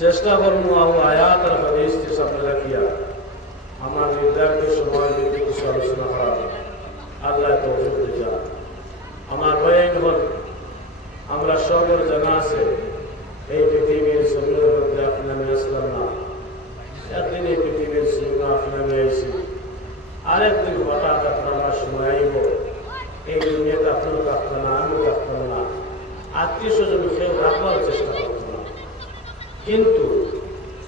চেষ্টা করবো আয়াত আর হাদিসকে সামনে রাখিয়া আমার নির্ধারিত সময় কিছু আলোচনা করা আল্লাহ তৌফিক দিয়া আমার বয়ান হল আমরা সবার জানা আছে এই পৃথিবীর জমিনের মধ্যে আপনি আমি আসলাম না একদিন এই পৃথিবীর জমিনে আপনি আমি আইসি আরেকদিন হঠাৎ আপনার সময় আইব এই দুনিয়াতে আপনারও থাকতো না আমিও থাকতাম না আত্মীয় স্বজন কেউ রাখবার চেষ্টা করতো না কিন্তু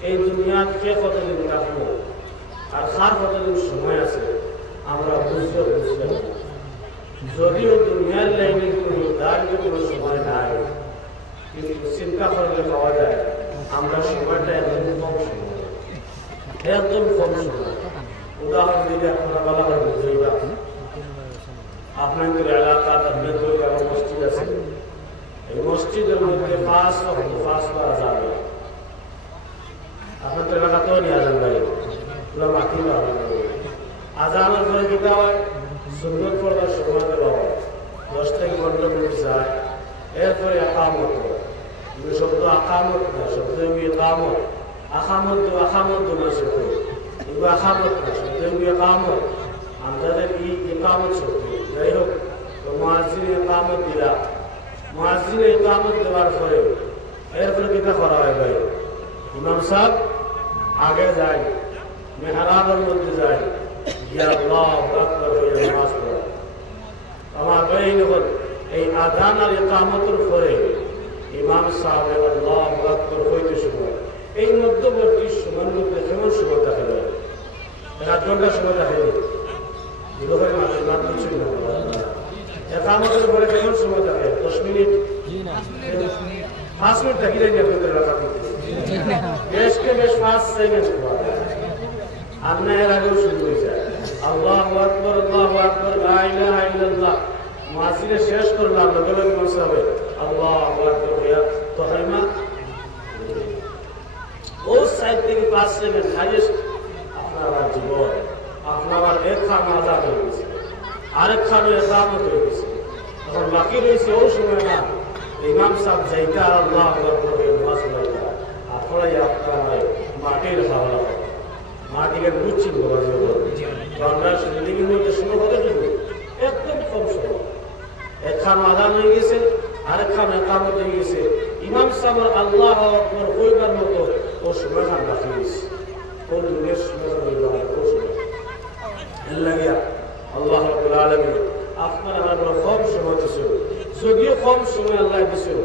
এই দুনিয়ার কে কতদিন থাকবো আর কার কতদিন সময় আছে আমরা বুঝতে বুঝলাম। যদিও দুনিয়ার লাইনে কোনো দাঁড়িয়ে কোনো সময় নাই, কিন্তু চিন্তা করলে পাওয়া যায় আমরা সময়টা একদম কম সময়, একদম কম সময়। উদাহরণ দিলে আপনারা ভালো করে বুঝেই আপনাদের এলাকার আপনাদের মসজিদ আছে, এই মসজিদের মধ্যে 5 বার যাবে। আপনাদের এলাকাতেও নিয়ে আজান ভাই পুরো মাটি আজানের পরে দিতে হয় সুন্নত পড়ার সময় দেওয়া হয় 10 থেকে 15 মিনিট যায়। এরপরে আকামত, শব্দ আকামত না, শব্দ ইকামত। আকামত না শব্দ, এগুলো আকামত না, শব্দ ইকামত। আমাদের ইকামত শব্দ। যাই হোক, মুয়াজ্জিন ইকামত দিলা, মুয়াজ্জিন ইকামত দেওয়ার পরে এরপরে কিতা করা হয় ভাই? ইমাম সাহেব আগে যায়, মেহরাবের মধ্যে যায়, ইয়া আল্লাহু আকবার হয়ে নামাজ পড়ে। আমার ভাই যখন এই আযান আর ইকামতের পরে ইমাম সাহেব আল্লাহু আকবার হইতে শুরু, এই মধ্যবর্তী সময়ের মধ্যে কেমন সময় থাকে? 1 ঘন্টা সময় থাকে। একামতের পরে কেমন সময় থাকে? 10 মিনিট, 5 মিনিট থাকি যায়। বেশ 5 সেকেন্ড। আপনার এর আগেও শুরু হয়ে যায় আল্লাহু আকবার, আল্লাহু আকবার, লা ইলাহা ইল্লাল্লাহ। মুয়াজ্জিন শেষ করলাম, লগে লগে ইমাম সাহেব আল্লাহু আকবার হইয়া তহরিমা ও সাইড থেকে 5 সেকেন্ড হাইয়েস্ট। আপনার জীবন আপনার এক খান আজাদ হয়ে গেছে, আরেক খান একামত হয়ে গেছে। এখন বাকি রয়েছে ও সময় না ইমাম সাহেব যাইতা আল্লাহু আকবার হয়ে নামাজ পড়াইতা, আপনারাই আপনার মাটির খাওয়া মাটিকে বুঝছি আমরা জিন্দগির মধ্যে শুরু করে দেবো একদম কম সময়। এক খান আজান হয়ে গেছে, আরেক খান একামত হয়ে গেছে। ইমাম সাহেব আল্লাহু আকবার হইবার মতো ও সময় খান বাকি গেছে। ও দুনিয়ার সময় ও সময় লাগিয়া আল্লাহ রাব্বুল আলামিন আপনার আমার কম সময় দিয়েছিল। যদিও কম সময় আল্লাহ দিয়েছিল,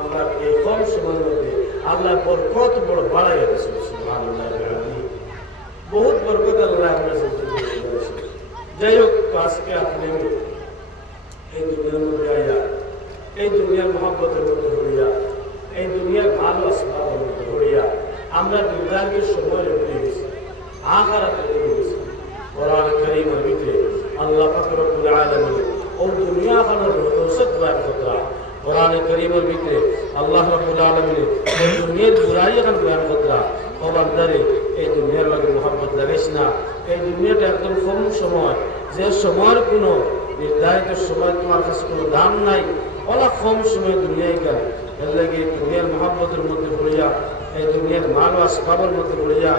আমরা এই কম সময়ের মধ্যে আল্লাহ বরকত বড় বাড়াইয়া দিয়েছিল। সুবহানাল্লাহ, বহুত বরকত আল্লাহ আমরা। যাই হোক, আজকে আপনি এই দুনিয়ার মধ্যে আইয়া, এই দুনিয়ার মহব্বতের মধ্যে হইয়া, এই দুনিয়ার ভালো আসবাবের মধ্যে হইয়া আমরা দুনিয়াকে সময় রেখে গেছি, আখিরাতে রেখে গেছি। কোরআন কারীমের ভিতরে আল্লাহ পাক রব্বুল আলামিন ও দুনিয়া খানের রসদ বয়ান করতা। কোরআন কারীমের ভিতরে আল্লাহ রাব্বুল আলামিন এই দুনিয়ার বুরাই খান বয়ান করতা। ও বান্দারে, এই দুনিয়ার লগে মোহাম্মত লাগাইস না। এই দুনিয়াটা একদম কম সময়, যে সময়ের কোনো নির্ধারিত সময় তোমার কাছে কোনো দাম নাই। অনেক কম সময় দুনিয়ায় গেল, এর লাগে দুনিয়ার মোহাম্মতের মধ্যে পড়িয়া, এই দুনিয়ার মাল আসবাবের মধ্যে পড়িয়া,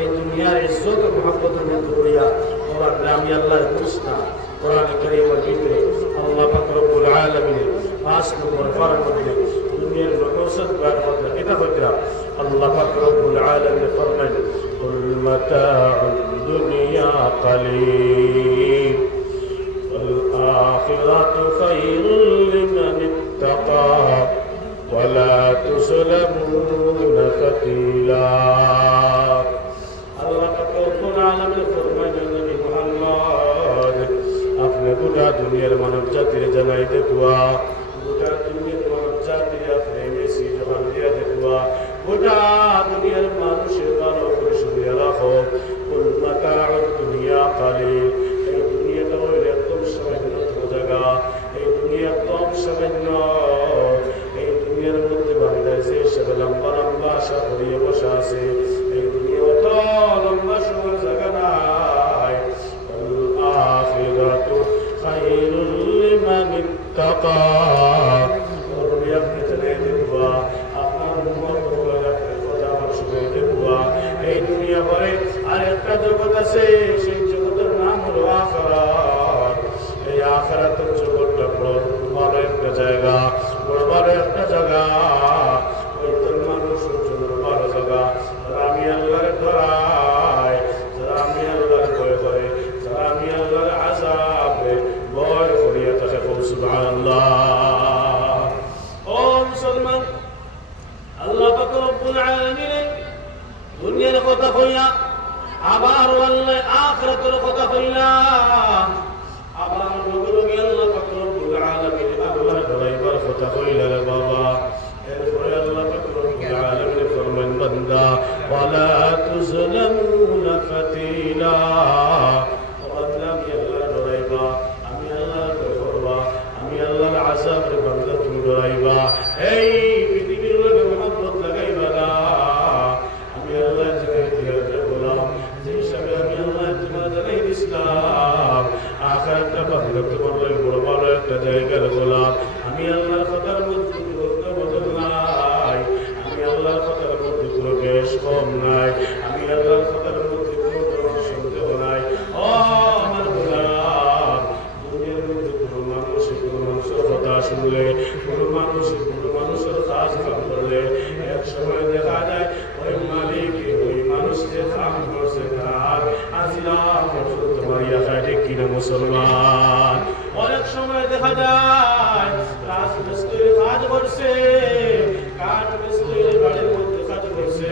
এই দুনিয়ার ইজ্জত ও মোহাম্মতের মধ্যে পড়িয়া ওরা গ্রামী আল্লাহর বুঝ না। কোরআন কারীমের ভিতরে আল্লাহ পাক রব্বুল আলামিন 5 নম্বর পারার মধ্যে দুনিয়ার নকশত বার করতে এটা হইতরা আল্লাহ পাক রব্বুল আলামিন ফরমান, কুল মাতাউদ দুনিয়া কালিল ওয়াল আখিরাতু খায়রুল লিমান ইত্তাকা ওয়া লা তুসলামুনা ফাতিলা। আল্লাহ পাক রব্বুল আলামিন ফরমান, নবী মুহাম্মদ আপনি গোটা দুনিয়ার মানব জাতির জানাইতে দোয়া, গোটা দুনিয়ার মানব জাতির আপনি মেসি জবান দিয়ে দোয়া, গোটা দুনিয়ার মানুষের ভালো করে শুনিয়ে রাখো। কুল মাতাউদ দুনিয়া কালিল, এই দুনিয়াটা হইল একদম সামান্য জায়গা, এই দুনিয়া কম সামান্য। এই দুনিয়ার মধ্যে বান্দায় যে সব লম্বা লম্বা আশা করিয়ে বসা আছে, এই দুনিয়া অত লম্বা সময় জায়গা নাই। আখিরাতু খায়রুল লিমান ইত্তাকা। এই দুনিয়া পরে আরেকটা জগৎ আছে, সেই জগতের নাম হলো আখিরাত। এই আখিরাতের জগৎটা বড় একটা জায়গা। রব্বুল আলামিন দুনিয়ার কথা কইয়া আবার আল্লাহ আখিরাতের কথা কইলা আবার লগে আল্লাহ পাক রব্বুল আলামিন আল্লাহ ডরাইবার কথা কইলা রে বাবা এরপরে আল্লাহ পাক রব্বুল আলামিন ফরমান বান্দা ওয়ালা তুজলামুনা ফাতিলা বান্দা আমি আল্লাহ ডরাইবা আমি আল্লাহ ডরাইবা আমি আল্লাহর আযাবের বান্দা তুমি ডরাইবা এই পৃথিবীর লগে মহব্বত লাগাইবা না আমি আল্লাহ জিকির করলাম যে হিসাবে আমি আল্লাহ তোমার জানাই ইসলাম আখিরাতটা বান্দা তোমার লগে বড় বড় একটা জায়গার গোলাম আমি আল্লাহর কথার মধ্যে বদল নাই আমি আল্লাহর কথার মধ্যে কোনো বেশ কম নাই আমি আল্লাহর কথার মধ্যে কোনো সন্দেহ নাই ও আমার গোলাম দুনিয়ার মধ্যে কোনো মানুষের কথা শুনলে কোনো মানুষের কাজ কাম করলে এক সময় দেখা যায় ওই মালিক ওই মানুষকে কাম করছে তার আজিরা পর্যন্ত মারিয়া খায় ঠিক কিনা মুসলমান অনেক সময় দেখা যায় রাজমিস্ত্রির কাজ করছে কাঠ মিস্ত্রির বাড়ির মধ্যে কাজ করছে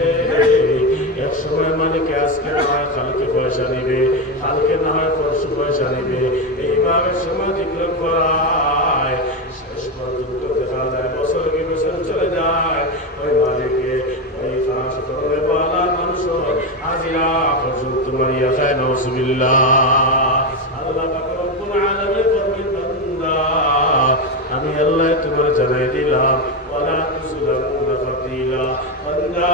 এক সময় মালিক আজকে না হয় কালকে পয়সা নিবে কালকে না হয় পরশু পয়সা নিবে এইভাবে সময় অতিক্রম করায় শেষ পর্যন্ত দেখা যায় বছর কি বছর চলে যায় ওই মালিকে ওই কাজ করে বলা মানুষ আজিরা পর্যন্ত মারিয়া খায় নাউজুবিল্লাহ আল্লাহ পাক রব্বুল আলামিন ফরমান বান্দা আমি আল্লাহ তোমার জানাই দিলাম ওয়ালা তুজলামুনা ফাতিলা বান্দা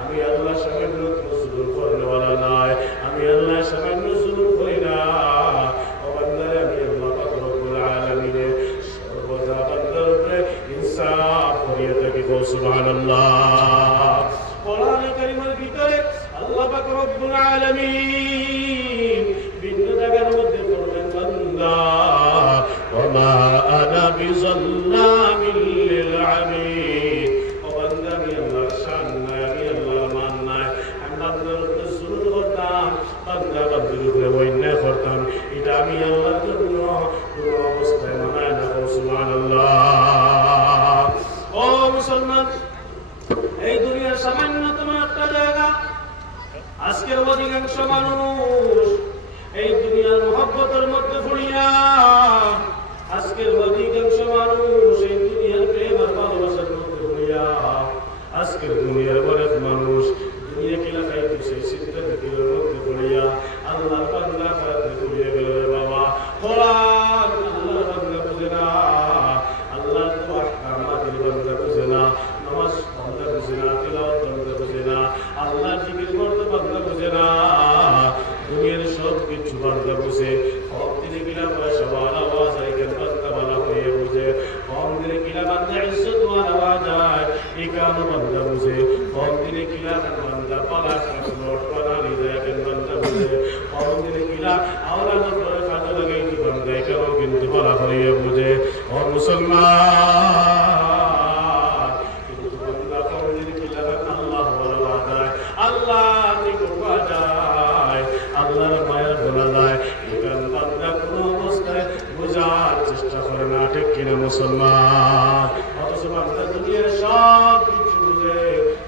আমি আল্লাহ সামান্য জুলুম করনেওয়ালা নাই আমি আল্লাহ সামান্য জুলুম করি না ও বান্দা আমি আল্লাহ পাক রব্বুল আলামিন সর্বদা বান্দার উপরে ইনসাফ করিয়া থাকি সুবহানাল্লাহ কোরআন কারীমের ভিতরে আল্লাহ পাক রব্বুল আলামিন ভিন্ন জায়গার মধ্যে বলেন বান্দা ওমা আনা বিযাল্লামিল লিল আবিদ ও বান্দা আমি আল্লাহর শান নাই আমি আল্লাহর মান নাই আমি বান্দার উপরে জুলুম করতাম বান্দা বান্দার উপরে অন্যায় করতাম এটা আমি আল্লাহর জন্য কোনো অবস্থায় মানায় না সুবহানাল্লাহ ও মুসলমান এই দুনিয়ার সামান্যতম একটা জায়গা আজকের অধিকাংশ মানুষ এই দুনিয়ার মহব্বতের মধ্যে পড়িয়া আজকের অধিকাংশ মানুষ এই দুনিয়ার প্রেম আর ভালোবাসার মধ্যে পড়িয়া আজকের দুনিয়ার অনেক মানুষ দুনিয়া কিলা খাইতেছে চিন্তা ফিকিরের মধ্যে পড়িয়া আল্লাহর বান্দা খারাপে পড়িয়া গেল রে বাবা কোরআন আল্লাহর বান্দা বুঝে না আল্লাহর তো আহকামাতের বান্দা বুঝে না নামাজ বান্দা বুঝে না তিলাওয়াত বান্দা বুঝে না আল্লাহ জিকির করতে বান্দা বুঝে না দুনিয়ার সব কিছু বান্দা বুঝে কম দিনে কিলা পয়সা বালা আওয়াজ হয় কেন বান্দা বালা হয়ে বুঝে কম দিনে কিলা বান্দা ইজ্জত ওয়ালা আওয়াজ হয় এই কাম বান্দা বুঝে কম দিনে কিলা বান্দা পালা নোট বানানি যায় কেন বান্দা বুঝে কম দিনে কিলা আওলাদ করে কাজে লাগাই কি বান্দা এই কাম কিন্তু বালা হয়ে বুঝে ও মুসলমান কিন্তু বান্দা কম দিনে কিলা আল্লাহ ওয়ালা আওয়াজ হয় আল্লাহ নিকট যায় আল্লাহর মায়া বলা যায় এখান বান্দা কোনো অবস্থায় বোঝার চেষ্টা করে না ঠিক কিনা মুসলমান অথচ বান্দা দুনিয়ার সব কিছু বুঝে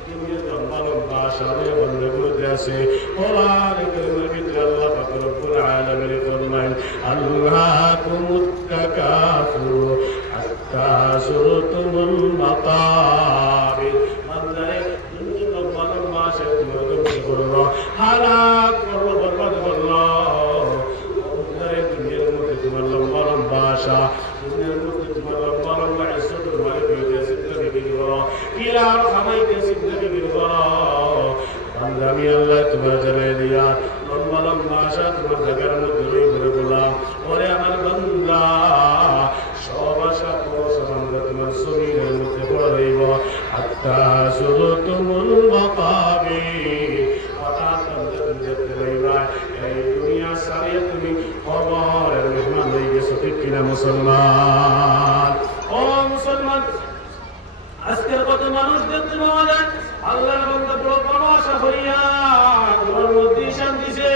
দুনিয়ার লম্বা লম্বা সামনে বন্ধগুলোতে আছে কোরআন কারীমের ভিতরে আল্লাহ পাক রব্বুল আলামিন ফরমায় আল্লাহুমুত তাকাসুর হাত্তা যুরতুমুল মাকাবির বান্দারে দুনিয়ার লম্বা লম্বা সে তোমাকে করলো হালাক করলো বরবাদ করলো দুনিয়ার মধ্যে তোমার লম্বা লম্বা আশা দুনিয়ার মধ্যে তোমার লম্বা লম্বা ইজ্জতের মালিক হইতে চিন্তা বিক্রি করো কিলা খামাইতে চিন্তা বিক্রি করো বান্দা আমি আল্লাহ তোমার জানাই দিয়া লম্বা লম্বা আশা তোমার জায়গার মধ্যে রই করে বললাম ওরে আমার বান্দা সব আশা পরশা বান্দা তোমার জমিনের মধ্যে পড়ে রইব হাত্তা যুরতুমুল মাকাবির এই দুনিয়া সারিয়ে তুমি কবরের মেহমান হয়ে গেছো ঠিক কিনা মুসলমান ও মুসলমান আজকের কত মানুষ দেখতে পাওয়া যায় আল্লাহর বান্দা বড় আশা করিয়া তোমার মধ্যে শান্তিছে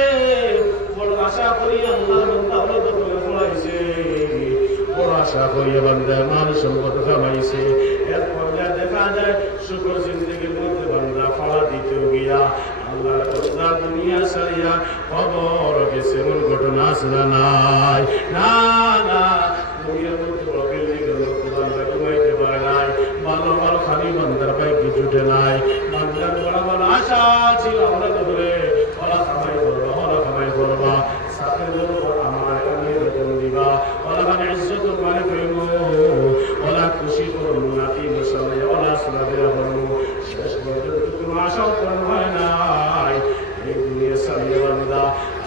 বড় আশা করিয়া আল্লাহর বান্দা হলো তো পড়াইছে বড় আশা করিয়া বান্দা মান সম্পদ কামাইছে এরপর দেখা যায় শুকর জিন্দগির দিয়া আল্লাহর বান্দা দুনিয়া ছাড়িয়া কবর গেছে এমন ঘটনা আছে না নাই? না না, দুনিয়ার মধ্যে বড় বিল্ডিং বান্দা ঘুমাইতে পারে নাই, ভালো ভালো খালি বান্দার পাই কিছু উঠে নাই। বান্দার বড় বড় আশা ছিল আমরা তো ধরে ওরা কামাই করবা, ওরা কামাই করবা, সাথে আমার আমি বেতন দিবা, ওরা মানে ইজ্জত মানে প্রেম, ওরা খুশি করুন নাতি মশালে, ওরা সোনাদের করবো, শেষ পর্যন্ত কোনো আশাও পূরণ হয় নাই। এই দুনিয়া সারিয়ে বান্দা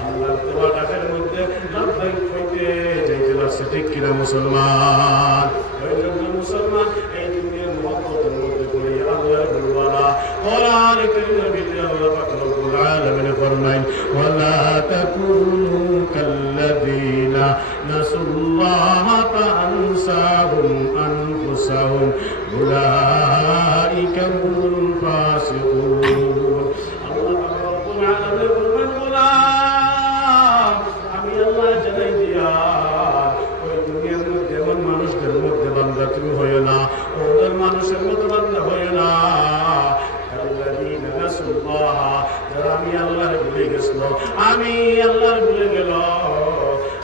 আল্লাহ তোমার ডাকের মধ্যে লাভবাই হইতে যাইতে লাগছে, ঠিক কিনা মুসলমান? ওই জন্য মুসলমান এই দুনিয়ার মহব্বতের মধ্যে পড়ে আল্লাহ বলবানা কোরআন কারীমের ভিতরে আল্লাহ পাক রব্বুল আলামিন ফরমায় ওয়ালা তাকুনু কাল্লাযীনা নাসুল্লাহা ফাআনসাহুম আনফুসাহুম উলাইকা হুমুল ফাসিকুন। আল্লাহ পাক রব্বুল আলামিন ফরমান গোলাম আমি আল্লাহ জানাই দিয়া ওই দুনিয়ার মধ্যে এমন মানুষদের মধ্যে বান্দা তুমি হইও না, ওদের মানুষের মতো বান্দা হইও না যারা আমি আল্লাহর ভুলে গেছিল, আমি আল্লাহর ভুলে গেল,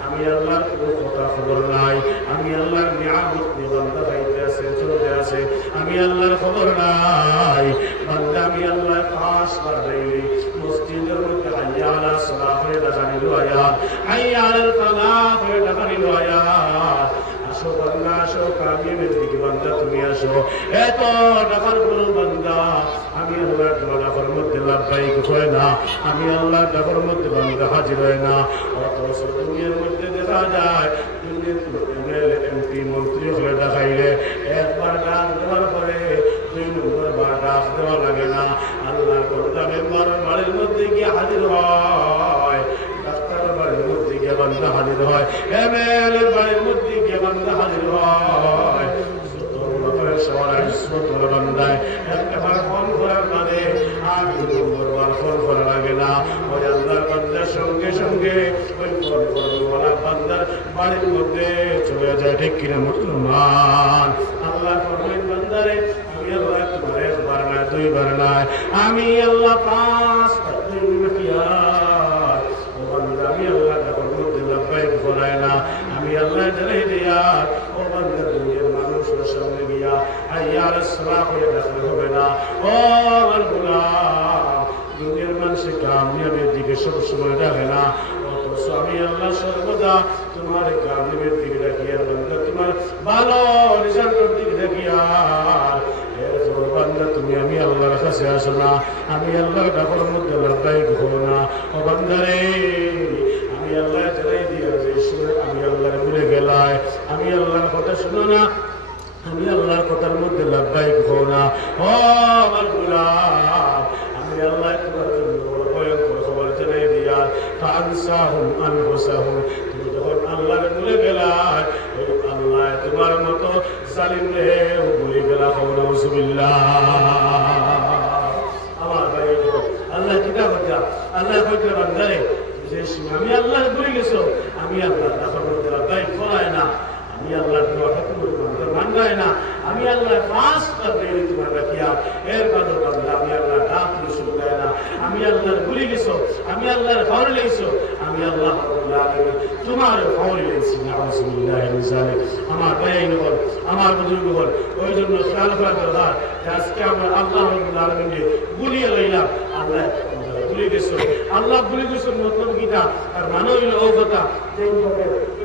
আমি আল্লাহর কোনো কথা খবর নাই, আমি আল্লাহর নিয়ামত নিয়ে বান্দা খাইতে আছে চলতে আছে, আমি আল্লাহর খবর নাই। বান্দা আমি আল্লাহ 5 বার ডেইলি মসজিদের মধ্যে হাইয়া আলাস সালাহ করে ডাকানি আয়াত, হাইয়া আলাল ফালাহ করে ডাকানি আয়াত। আসো বান্দা আসো, কামিয়াবের দিকে বান্দা তুমি আসো। এত ডাকার কোনো বান্দা আমি আল্লাহর ডাকার মধ্যে লাভবাহিক হয় না, আমি আল্লাহর ডাকার মধ্যে বান্দা হাজির হয় না। অথচ দুনিয়ার মধ্যে দেখা যায় দুনিয়ার এমপি মন্ত্রী হলে দেখাইলে একবার ডাক দেওয়ার পরে 2 নম্বর বার ডাক দেওয়া লাগে না। আল্লাহর বান্দা মেম্বার বাড়ির মধ্যে গিয়ে হাজির হয়, ডাক্তারের বাড়ির মধ্যে গিয়ে বান্দা হাজির হয়, এমএলএর বাড়ির মধ্যে গিয়ে বান্দা হাজির হয়। বান্দায় একবার ফোন করার মানে আর 2 নম্বর বার ফোন করা লাগে না। ওই আল্লাহর বান্দার সঙ্গে সঙ্গে ওই ফোন করার বান্দার বাড়ির মধ্যে চলে যায়, ঠিক কিনা মুসলমান? আল্লাহ ফরমায় বান্দারে আমি আল্লাহ তোমার 1 বার না 2 বার না, আমি আল্লাহ 5 বার ও বান্দা আমি আল্লাহ ডাকার মধ্যে লাভবাহিক করায় না, আমি আল্লাহ জানাই দিয়া ও বান্দা দুনিয়ার মানুষের সামনে গিয়া হাইয়া আলাস সালাহ হয়ে ডাকলে হবে না। ও আমার গোলাম দুনিয়ার মানুষের কামিয়াবের দিকে সবসময় ডাকে না, অথচ আমি আল্লাহ সর্বদা তোমার কামিয়াবের দিকে ডাকিয়া বান্দা তোমার ভালো রেজাল্টের দিকে ডাকিয়া বান্দা তুমি আমি আল্লাহর কাছে আসো না, আমি আল্লাহর ডাকার মধ্যে লাভবাহিক হবো না। ও বান্দারে আমি আল্লাহ জানাই দিয়া যে আমি আল্লাহর ভুলে গেলায়, আমি আল্লাহর কথা শুনো না, আমি আল্লাহর কথার মধ্যে লাভবাহিক হও না। ও আমার গোলাম আমি আল্লাহ তোমার জন্য ভয়ঙ্কর খবর জানাই দিয়া ফাআনসাহুম আনফুসাহুম, তুমি যখন আল্লাহর ভুলে গেলায় ওই আল্লাহ তোমার মতো জালিম রে ভুলে গেলা। নাউযুবিল্লাহ। আমার ভাই আল্লাহ কিতাব দিয়া আল্লাহ কইতে বান্দারে যে আমি আল্লাহর ভুলে গেছো, আমি আল্লাহর ডাকার মধ্যে লাভবাহিক করায় না, আমি আল্লাহর দোয়াটা তুমি মানগায় না, আমি আল্লাহ 5 বার দেরি তোমার রাখিয়া এর বাদে বান্দা আমি আল্লাহ ডাক শুনগায় না, আমি আল্লাহর ভুলে গেছো, আমি আল্লাহর ফাওরে লেইছো, আমি আল্লাহ রাব্বুল আলামিন তোমার ফাওরে লেইছি। নাউযুবিল্লাহ মিন যালিক। আমার ভাই নবল আমার বুজুর্গ বল ওই জন্য খেয়াল করা দরকার যে আজকে আমরা আল্লাহ রাব্বুল আলামিনকে ভুলিয়ে লইলাম, আল্লাহ ভুলে গেছো, আল্লাহ ভুলে গেছো মতলব কিটা আর মানে হইল ও কথা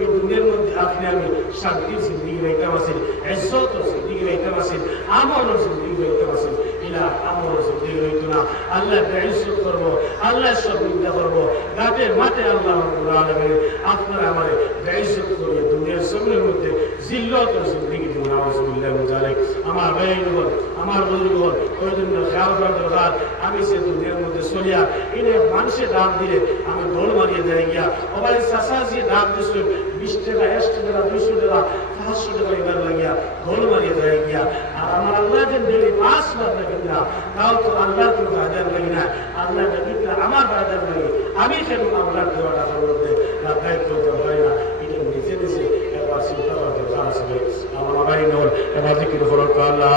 এই দুনিয়ার মধ্যে আপনি আমি শান্তির জিন্দিগি রাইতাম আছেন, ইজ্জতের জিন্দিগি রাইতাম আছেন, আমলের জিন্দিগি রাইতাম আছেন, ইলা আমলের জিন্দিগি রইতো না। আল্লাহ ইজ্জত করবো, আল্লাহ সব নিন্দা করবো, গাতে মাঠে আল্লাহ রাব্বুল আলামিন আপনার আমারে ইজ্জত করিয়ে দুনিয়ার জমিনের মধ্যে জিল্লতের জিন্দিগি দিব। নাউযুবিল্লাহ মিন যালিক। আমার ভাই বল আমার বুজুর্গ বল ওই জন্য খেয়াল করা দরকার আমি সে দুনিয়ার মধ্যে চলিয়া এনে মানুষের ডাক দিলে আমি দৌড় মারিয়ে দেয় গিয়া ওবার চাষা যে ডাক দিছিল 20 টাকা 1 টাকা 200 টাকা 500 টাকা এবার লাগিয়া দৌড় মারিয়ে দেয় গিয়া। আর আমার আল্লাহ যে ডেলি 5 বার লাগেন না, তাও তো আল্লাহর কোনো বাজার লাগে না, আল্লাহ নবীটা আমার বাজার লাগে, আমি কেন আল্লাহর দেওয়াটা করতে লাভবাহিক করতে পারি না? এটা নিজে নিজে একবার চিন্তা করতে আসবে। আমার ভাই নল এবার জিকির করো লা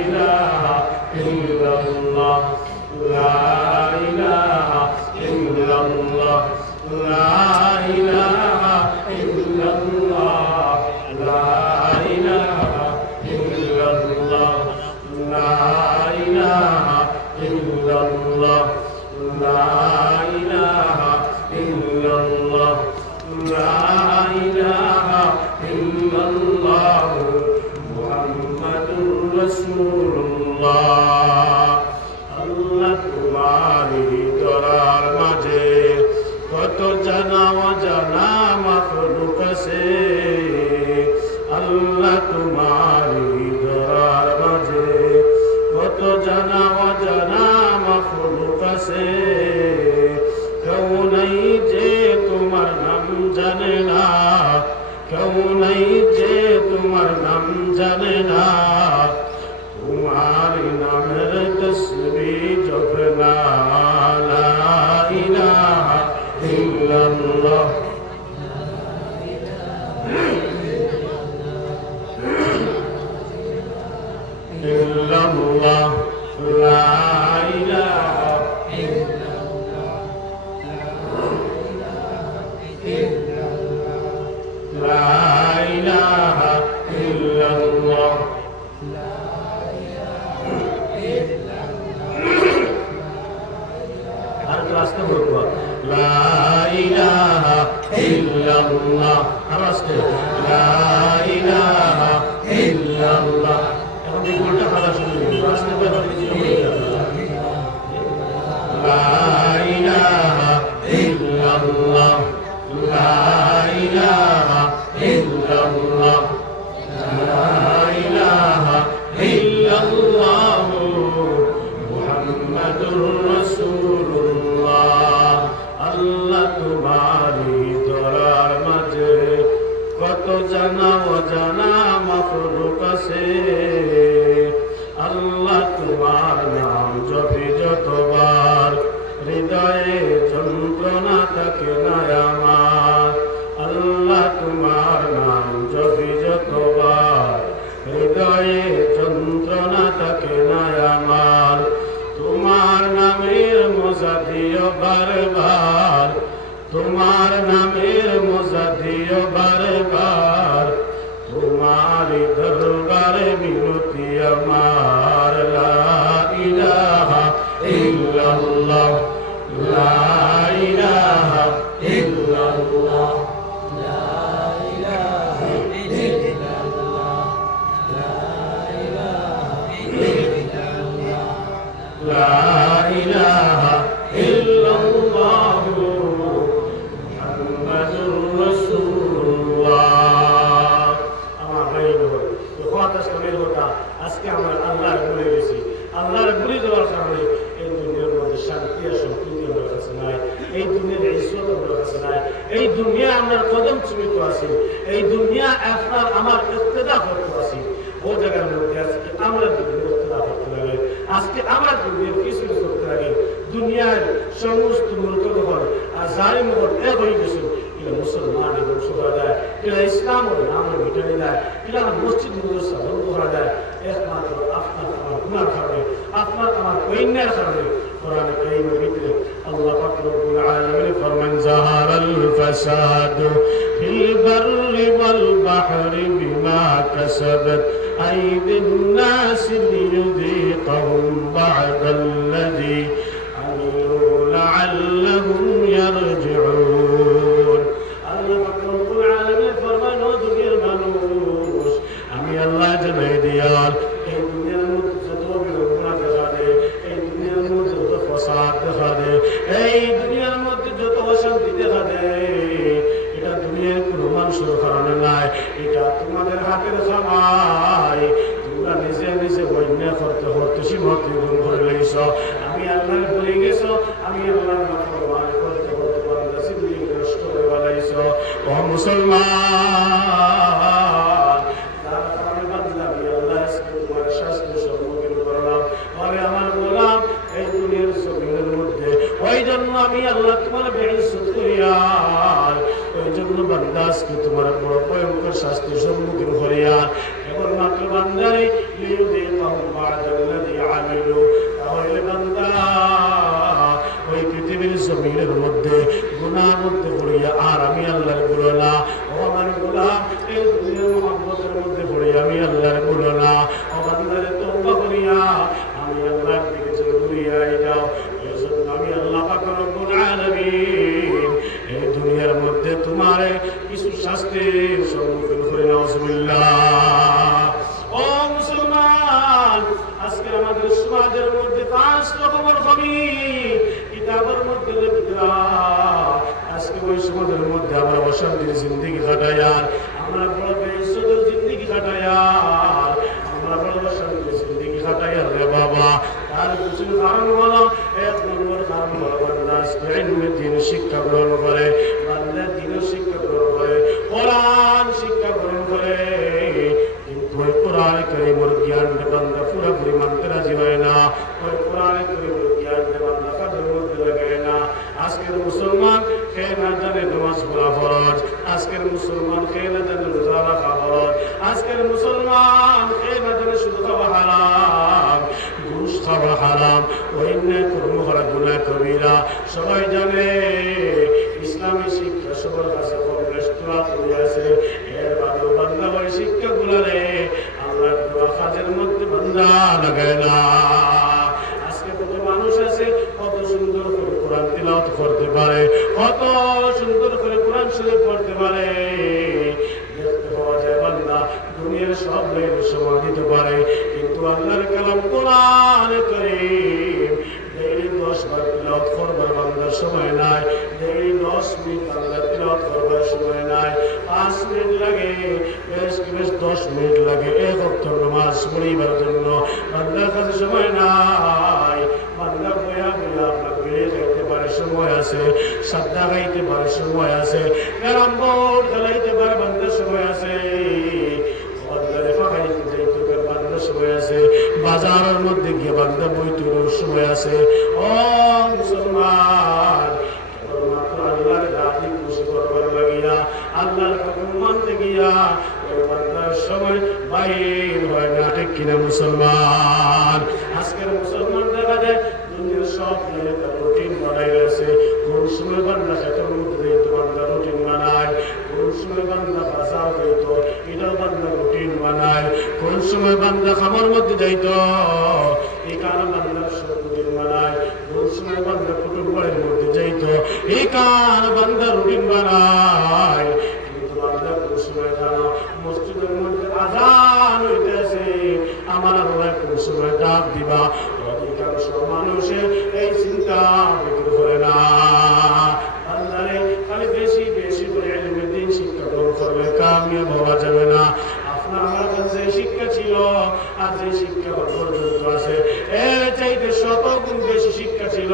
ইলাহা ইল্লাল্লাহ লা জানা অজানা মাখলুক আছে, কেউ নাই যে তোমার নাম জানে না, কেউ নাই যে তোমার নাম জানে না। তোমার নামের তসবিহ জপনা, লা ইলাহা ইল্লাল্লাহ। ইল্লাল্লাহ লা ইলাহা ইল্লাল্লাহ, লা ইলাহা ইল্লাল্লাহ। আর ক্লাসটা বলবো লা ইলাহা ইল্লাল্লাহ, আওয়াজটা লা ইলাহা ইল্লাল্লাহ। এখন এই গোলটা ভালো শুনুন, ক্লাসটা বলবো লা ইলাহা ইল্লাল্লাহ, লা ইলাহা ইল্লাল্লাহ, লা ইলাহা ইল্লাল্লাহ মুহাম্মাদুর রাসূলুল্লাহ। আল্লাহ তোমারই ধরার মাঝে কত জানা অজানা মাখলুক আছে, আল্লাহ তোমার নাম জপি যতবার হৃদয়ে যন্ত্রণা থাকে না আমার, আল্লাহ তোমার নাম জপি যতবার হৃদয়ে যন্ত্রণা থাকে না আমার। তোমার নামের মজা দিও বারবার, তোমার নামের মজা দিও বারবার, তোমার দরবারে বিনতি আমার। লা ইলাহা ইল্লাল্লাহ, লা ইলাহা ইল্লাল্লাহ, লা ইলাহা ইল্লাল্লাহ, লা ইলাহা ইল্লাল্লাহ, লা ইলাহা ইল্লাল্লাহ মুহাম্মাদুর রাসূলুল্লাহ। আমার ভাই বোন, কথা শোনার কথা আজকে আমরা আল্লাহর ভুলে গেছি। আল্লাহর ভুলে যাওয়ার কারণে এই দুনিয়ার মধ্যে শান্তি আর সম্প্রীতি আমার কাছে নাই, এই দুনিয়ার ইজ্জত আমার কাছে নাই, এই দুনিয়া আমার কদম চুমিত আছে, এই দুনিয়া আপনার আমার ইক্তেদা করতে আছে। ও জায়গার মধ্যে আজকে আমরা দুনিয়ার ইক্তেদা করতে লাগে, আজকে আমার দুনিয়ার কিছু করতে লাগে। দুনিয়ার সমস্ত মূর্খগণ আর জালিম এক হয়ে গেছে। এরা মুসলমান এবং শোভা দেয়, এরা ইসলাম ও নাম মিটানে দেয়, এরা মসজিদ মাদ্রাসা বন্ধ করা দেয় একমাত্র আপনার আমার গুনার কারণে, আপনার আমার কইন্যার কারণে। কোরআন কারীমের ভিতরে আল্লাহ পাক রব্বুল আলামিন ফরমান জাহারাল ফাসাদু ফিল বাররি ওয়াল বাহরি বিমা কাসাবাত আইদিন নাস লিয়ুযীকাহুম বা'দাল্লাযী আমিলু লা'আল্লাহুম ইয়ারজিউন। আল্লাহ পাক রব্বুল আলামিন ফরমান ও দুনিয়ার মানুষ, আমি আল্লাহ জানাই দিয়াল এই দুনিয়ার মধ্যে যত গুনাহ দেখা দেয়, এই দুনিয়ার মধ্যে যত ফাসাদ দেখা দেয়, এই দুনিয়ার মধ্যে যত অশান্তি দেখা দেয়, এটা দুনিয়ার কোনো মানুষের কারণে নাই, এটা তোমাদের হাতের কামাই। তোমরা নিজে নিজে বন্যা করতে করতে সীমাতি গুণ করে লেগেছ, আমি আল্লাহ বলে গেছ, আমি আল্লাহর নাফরমানি করতে করতে বান্দা সিদ্দিক নষ্ট করে বানাইছ। ও মুসলমান, তার কারণে বান্দা আমি আল্লাহ আজকে তোমার শাস্তির সম্মুখীন করলাম। আরে আমার গোলাম এই দুনিয়ার জমিনের মধ্যে, ওই জন্য আমি আল্লাহ তোমার বেইজ্জত করিয়া, ওই জন্য বান্দা আজকে তোমার বড় ভয়ঙ্কর শাস্তির সম্মুখীন করিয়া কেবলমাত্র বান্দারে লিয়ুযীকাহুম বা'দাল্লাযী আমিলু। তাহলে বান্দা ওই পৃথিবীর জমিনের মধ্যে গুনাহের মধ্যে পড়িয়া আর আমি আল্লাহর বলো না, ও আমার গোলাম এই দুনিয়ার মহব্বতের মধ্যে পড়িয়া আমি আল্লাহর বলো না, ও বান্দারে তওবা করিয়া আমি আল্লাহর দিকে চলে ঘুরিয়া যাও। এই জন্য আমি আল্লাহ পাক রব্বুল আলামিন এই দুনিয়ার মধ্যে তোমার কিছু শাস্তির সম্মুখীন করে নাউজুবিল্লাহ। ও মুসলমান, আজকে আমাদের সমাজের মধ্যে 5 রকমের কমি কিতাবের মধ্যে লেখা, আজকে ওই সমাজের মধ্যে আমরা অশান্তির জিন্দেগি কাটাইয়া, আমরা বড় বেইজ্জতের জিন্দেগি কাটাইয়া, আমরা বড় অশান্তির জিন্দেগি কাটাইয়া রে বাবা। তার পিছনে কারণ হলো, এক নম্বর কারণ হলো বান্দা আজকে ইলমে দ্বীন শিক্ষা গ্রহণ করে, বান্দা দ্বীন শিক্ষা গ্রহণ করে, কোরআন শিক্ষা গ্রহণ করে, কিন্তু ওই কোরআন কারীমের জ্ঞান বান্দা পুরোপুরি মানতে রাজি হয় না, ওই কোরআন কারীমের জ্ঞান বান্দা কাদের মধ্যে লাগায় না। আজকের মুসলমান খেয়ে না জানে নামাজ পড়া ফরজ, আজকের মুসলমান খেয়ে না জানে রোজা রাখা ফরজ, আজকের মুসলমান খেয়ে না জানে সুদ খাওয়া হারাম, ঘুষ খাওয়া হারাম, অন্যায় কর্ম করা গুনাহ কবিরা। সবাই জানে ইসলামী শিক্ষা সবার কাছে কম রেস্টুরাত আছে, এর বাদেও বান্দা ওই শিক্ষাগুলারে আল্লাহর দেওয়া কাজের মধ্যে বান্দা লাগায় না। আজকে কত মানুষ আছে কত সুন্দর করে কোরআন তিলাওয়াত করতে পারে, কত সুন্দর করে কোরআন শরীফ পড়তে পারে, দেখতে পাওয়া যায় বান্দা দুনিয়ার সব লাইনে সময় দিতে পারে, কিন্তু আল্লাহর কালাম কোরআন কারীম ডেইলি 10 বার তিলাওয়াত করবার বান্দার সময় নাই, ডেইলি 10 মিনিট বান্দা তিলাওয়াত করবার সময় নাই, 5 মিনিট লাগে, বেশ 10 মিনিট লাগে এক ওয়াক্ত নামাজ পড়িবার জন্য, বান্দার কাছে সময় নাই। বান্দা বয়া বয়া আপনার বেড়ে খাইতে পারে সময় আছে, সাদ্দা খাইতে পারে সময় আছে, ক্যারাম বোর্ড খেলাইতে পারে বান্দার সময় আছে, বাজারের মধ্যে গিয়ে বান্দা বই তুলার সময় আছে। ও মুসলমান, কেবলমাত্র আল্লাহর রাজি খুশি করবার লাগিয়া, আল্লাহর হুকুম মানতে গিয়া ওই বান্দার সময় বাইর হয় না, ঠিক কিনা মুসলমান? আজকের মুসলমান দেখা যায় দুনিয়ার সব নিয়ে তার রুটিন বানাই গেছে, কোন সময় বান্দা খেতের মধ্যে দিত বান্দা রুটিন বানায়, কোন সময় বান্দা বাজার দিত এটাও বান্দা রুটিন বানায়, কোন সময় বান্দা খামার মধ্যে যাইত এই কারণ বান্দার সব রুটিন বানায়, কোন সময় বান্দা কুটুম বাড়ির মধ্যে যাইত এই কারণ বান্দা রুটিন বানায়। কিন্তু বান্দা কোন সময় জানো মসজিদের মধ্যে আযান হইতেছে, আমার আল্লাহ কোন সময় ডাক দিবা, অধিকাংশ মানুষের এই চিন্তা বিক্রি করে না। আল্লাহরে খালি বেশি বেশি করে ইলমে দ্বীন শিক্ষা গ্রহণ করলে কামিয়াব হওয়া যাবে না। আপনার আমার কাছে শিক্ষা ছিল আর যে শিক্ষা পর্যন্ত আছে এর চাইতে 100 গুণ বেশি শিক্ষা ছিল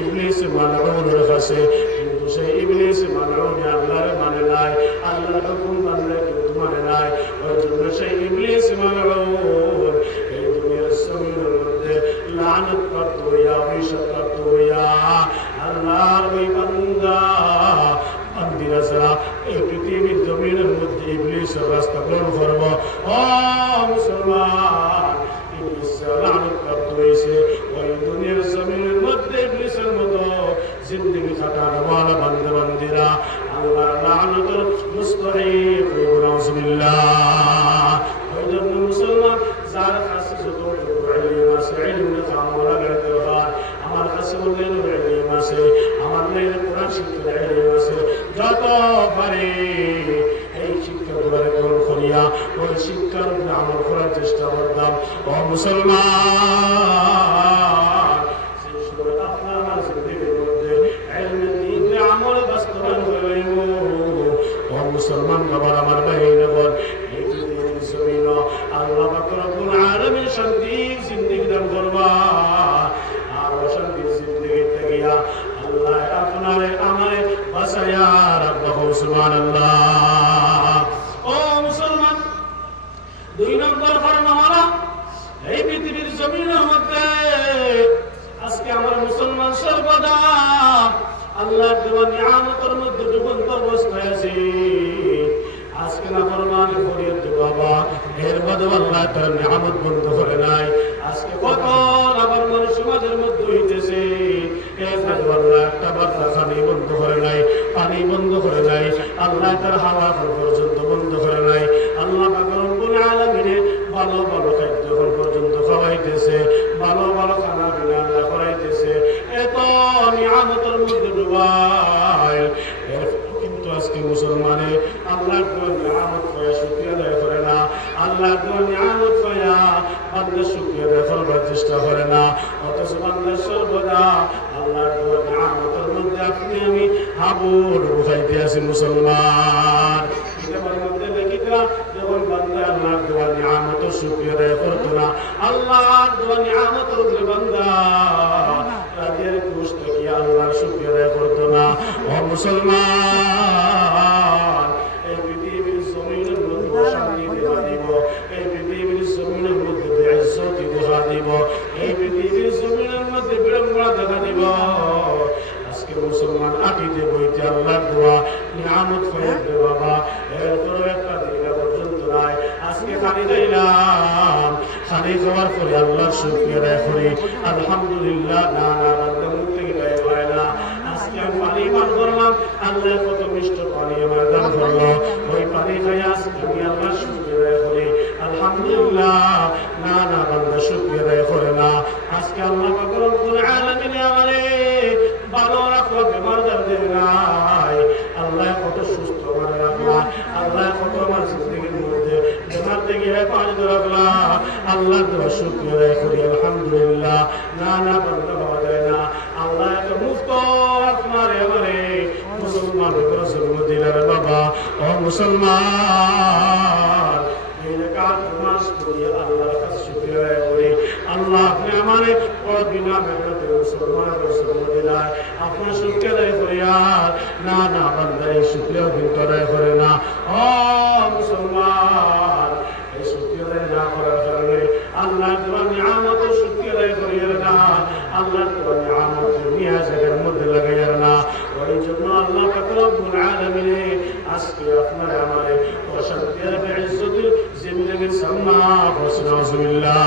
ইবলিস মালউনের কাছে, কিন্তু সেই ইবলিস মালউন আল্লাহর মানে নাই, আল্লাহর হুকুম মানলে কিন্তু মানে নাই, ওই জন্য সেই ইবলিস মালউন এই দুনিয়ার জমিনের মধ্যে লানত প্রাপ্ত হইয়া অভিশাপ প্রাপ্ত হইয়া আল্লাহর ওই বান্দা বান্দিরা ছাড়া এই পৃথিবীর জমিনের মধ্যে ইবলিসের রাস্তা গ্রহণ করব। ও মুসলমান, ইবলিস লানত প্রাপ্ত হয়েছে ওই দুনিয়ার জমিনের মধ্যে ইবলিসের মতো জিন্দেগি কাটানোওয়ালা বান্দা বান্দিরা আল্লাহর লানতের মুস্তাহিক নাউজুবিল্লাহ। ওই জন্য মুসলমান যার কাছে যতটুকু ইলম আছে ইলমে কামলা করতে হয়, আমার কাছে বললেন ইলম আছে, আমার লাইনে কোরআন শিক্ষার ইলম আছে, যত পারে এই শিক্ষাগুলোর গ্রহণ করিয়া ওই শিক্ষার উপরে আমল করার চেষ্টা করতাম। ও মুসলমান, সেই সময় আপনার আমার জিন্দেগির মধ্যে ইলমে দ্বীনের আমল বাস্তবায়ন হইব। ও মুসলমান বাবার আমার বাহিনী বল, এই পৃথিবীর জমিন আল্লাহ পাক রব্বুল আলামিন শান্তির জিন্দেগি দান করবা, আর অশান্তির জিন্দেগি থেকে আল্লাহ আপনারে আমারে বাঁচাইয়া রাখবো। সুবহানাল্লাহ। ও মুসলমান, 2 নম্বর ফরমান হলো এই পৃথিবীর জমিনের মধ্যে আজকে আমার মুসলমান সর্বদা আল্লাহর দেওয়া নিয়ামতের মধ্যে ডুবন্ত অবস্থায় আছে। আজকে না ফরমানি করিয়ে বাবা এর বাদে আল্লাহ তার নিয়ামত বন্ধ করে নাই। আজকে কত আবার মানুষ সমাজের মধ্যে হইতেছে এর বাদে আল্লাহ একটা বার্তা খানি বন্ধ করে নাই, পানি বন্ধ করে নাই, আল্লাহ তার হাওয়া পর্যন্ত বন্ধ করে নাই। আল্লাহ পাক রব্বুল আলামিন ভালো ভালো খাদ্য পর্যন্ত খাওয়াইতেছে, ভালো ভালো খানা পিনা আল্লাহ করাইতেছে, এত নিয়ামতের মধ্যে ডুবাই। কিন্তু আজকে মুসলমানে আল্লাহর নিয়ামত পায়া শুকরিয়া আদায় করে না, আল্লাহর নিয়ামত পায়া বান্দা শুকরিয়া আদায় করবার চেষ্টা করে না। অথচ বান্দা সর্বদা আল্লাহর নিয়ামতের মধ্যে আপনি আমি হাবুডুবু খাইতে আছি মুসলমান। কিতাবের মধ্যে লিখিতরা যখন বান্দা আল্লাহর নিয়ামত শুকরিয়া আদায় করতো না, আল্লাহ আমার দোয়া নিয়ামতের উপরে বান্দা রাজের খুশ থেকে আল্লাহর শুকরিয়া আদায় করতো না। ও মুসলমান, এই পৃথিবীর জমিনের মধ্যে শান্তি দেওয়া দিব, এই পৃথিবীর জমিনের মধ্যে ইজ্জত দেখা দিব, এই পৃথিবীর জমিনের মধ্যে বিড়ম্বনা দেখা দিব। আজকে মুসলমান আকিদে বইতে আল্লাহর দোয়া নিয়ামত হয়ে বাবা এরপরও একটা দিন পর্যন্ত নাই। আজকে খালি দিলাম, খালি যাওয়ার পরে আল্লাহর শুকরিয়া আদায় করি আলহামদুলিল্লাহ। না না বান্দা মুখ থেকে গায়ে হয় না। আজকে আমি পানি পান করলাম, আল্লাহ কত মিষ্ট পানি আমার দান করলো, ওই পানি খাই আজকে আমি আল্লাহর শুকরিয়া আদায় করি আলহামদুলিল্লাহ। না না বান্দা শুকরিয়া আদায় করে না। আজকে আল্লাহ পাক রব্বুল আলামিন আমারে ভালো রাখলো, বেমার দর্দের নাই। আল্লাহ কত সুস্থ আমার রাখলা, আল্লাহ কত আমার জিন্দগির মধ্যে বেমার থেকে পাঁচ রাখলা। আল্লাহ তোমার শুকরিয়া আদায় করি আলহামদুলিল্লাহ। না না বান্দা পাওয়া যায় না। আল্লাহ এত মুফত আপনার আমারে মুসলমান জন্ম দিলার বাবা। ও মুসলমান, আল্লাহর কাছে শুকরিয়া আদায় করি। আল্লাহ আপনি আমারে বিনা মেহনতে মুসলমানের জন্ম দিলায়, আপনার শুকরিয়া আদায় করি। আর না না বান্দা এই শুকরিয়া কিন্তু আদায় করে না। ও মুসলমান, এই শুকরিয়া আদায় না করার কারণে আল্লাহ তোমার নিয়ামত শুকরিয়া আদায় করিয়ে না। আল্লাহ তোমার নিয়ামত দুনিয়া জায়গার মধ্যে লাগাইয়া না। ওই জন্য আল্লাহ পাক রব্বুল আলামিন আজকে আপনার আমারে অশান্তি আর ইজ্জতের জিন্দেগির সামনা বসনাউজুবিল্লাহ।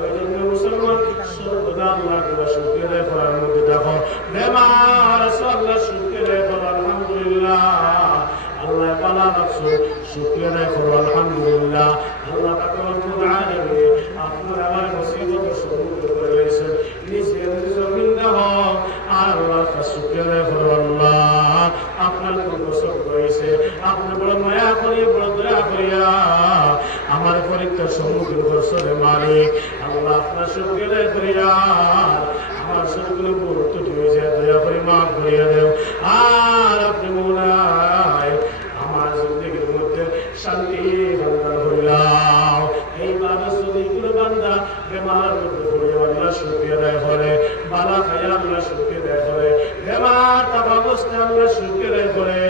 ওই জন্য মুসলমান সর্বদা আল্লাহর শুকরিয়া আদায় করার মধ্যে দেখো। বেমার আল্লাহ শুকরিয়া আদায় করো আলহামদুলিল্লাহ। আল্লাহ পালা রাখছো, শুকরিয়া আদায় করো আলহামদুলিল্লাহ। আল্লাহ পাক রব্বুল আলামিন আপনার আমার মুসিবতের সম্মুখীন করে রয়েছেন, নিজের জমিন দেখো আর আল্লাহর কাছে শুকরিয়া আদায় করো। আল্লাহ আপনার কোন সব রয়েছে, আপনি বড় মায়া করি, বড় দয়া করিয়া আমার পরীক্ষার সম্মুখীন করছো রে মালিক। আল্লাহ আপনার শুকরিয়া আদায় করিয়া আমার সবগুলো গুরুত্ব হয়ে যায়, দয়া করে মাফ করিয়া দেও। আর আপনি মৌলায় আমার জিন্দগির মধ্যে শান্তি বান্দার হইলাম। এই মানুষ যদি কোনো বান্দা বেমার মধ্যে পড়ে আল্লাহ শুকরিয়া আদায় করে, বালা খায় আল্লাহ শুকরিয়া আদায় করে, বেমার তার অবস্থা আল্লাহ শুকরিয়া আদায় করে,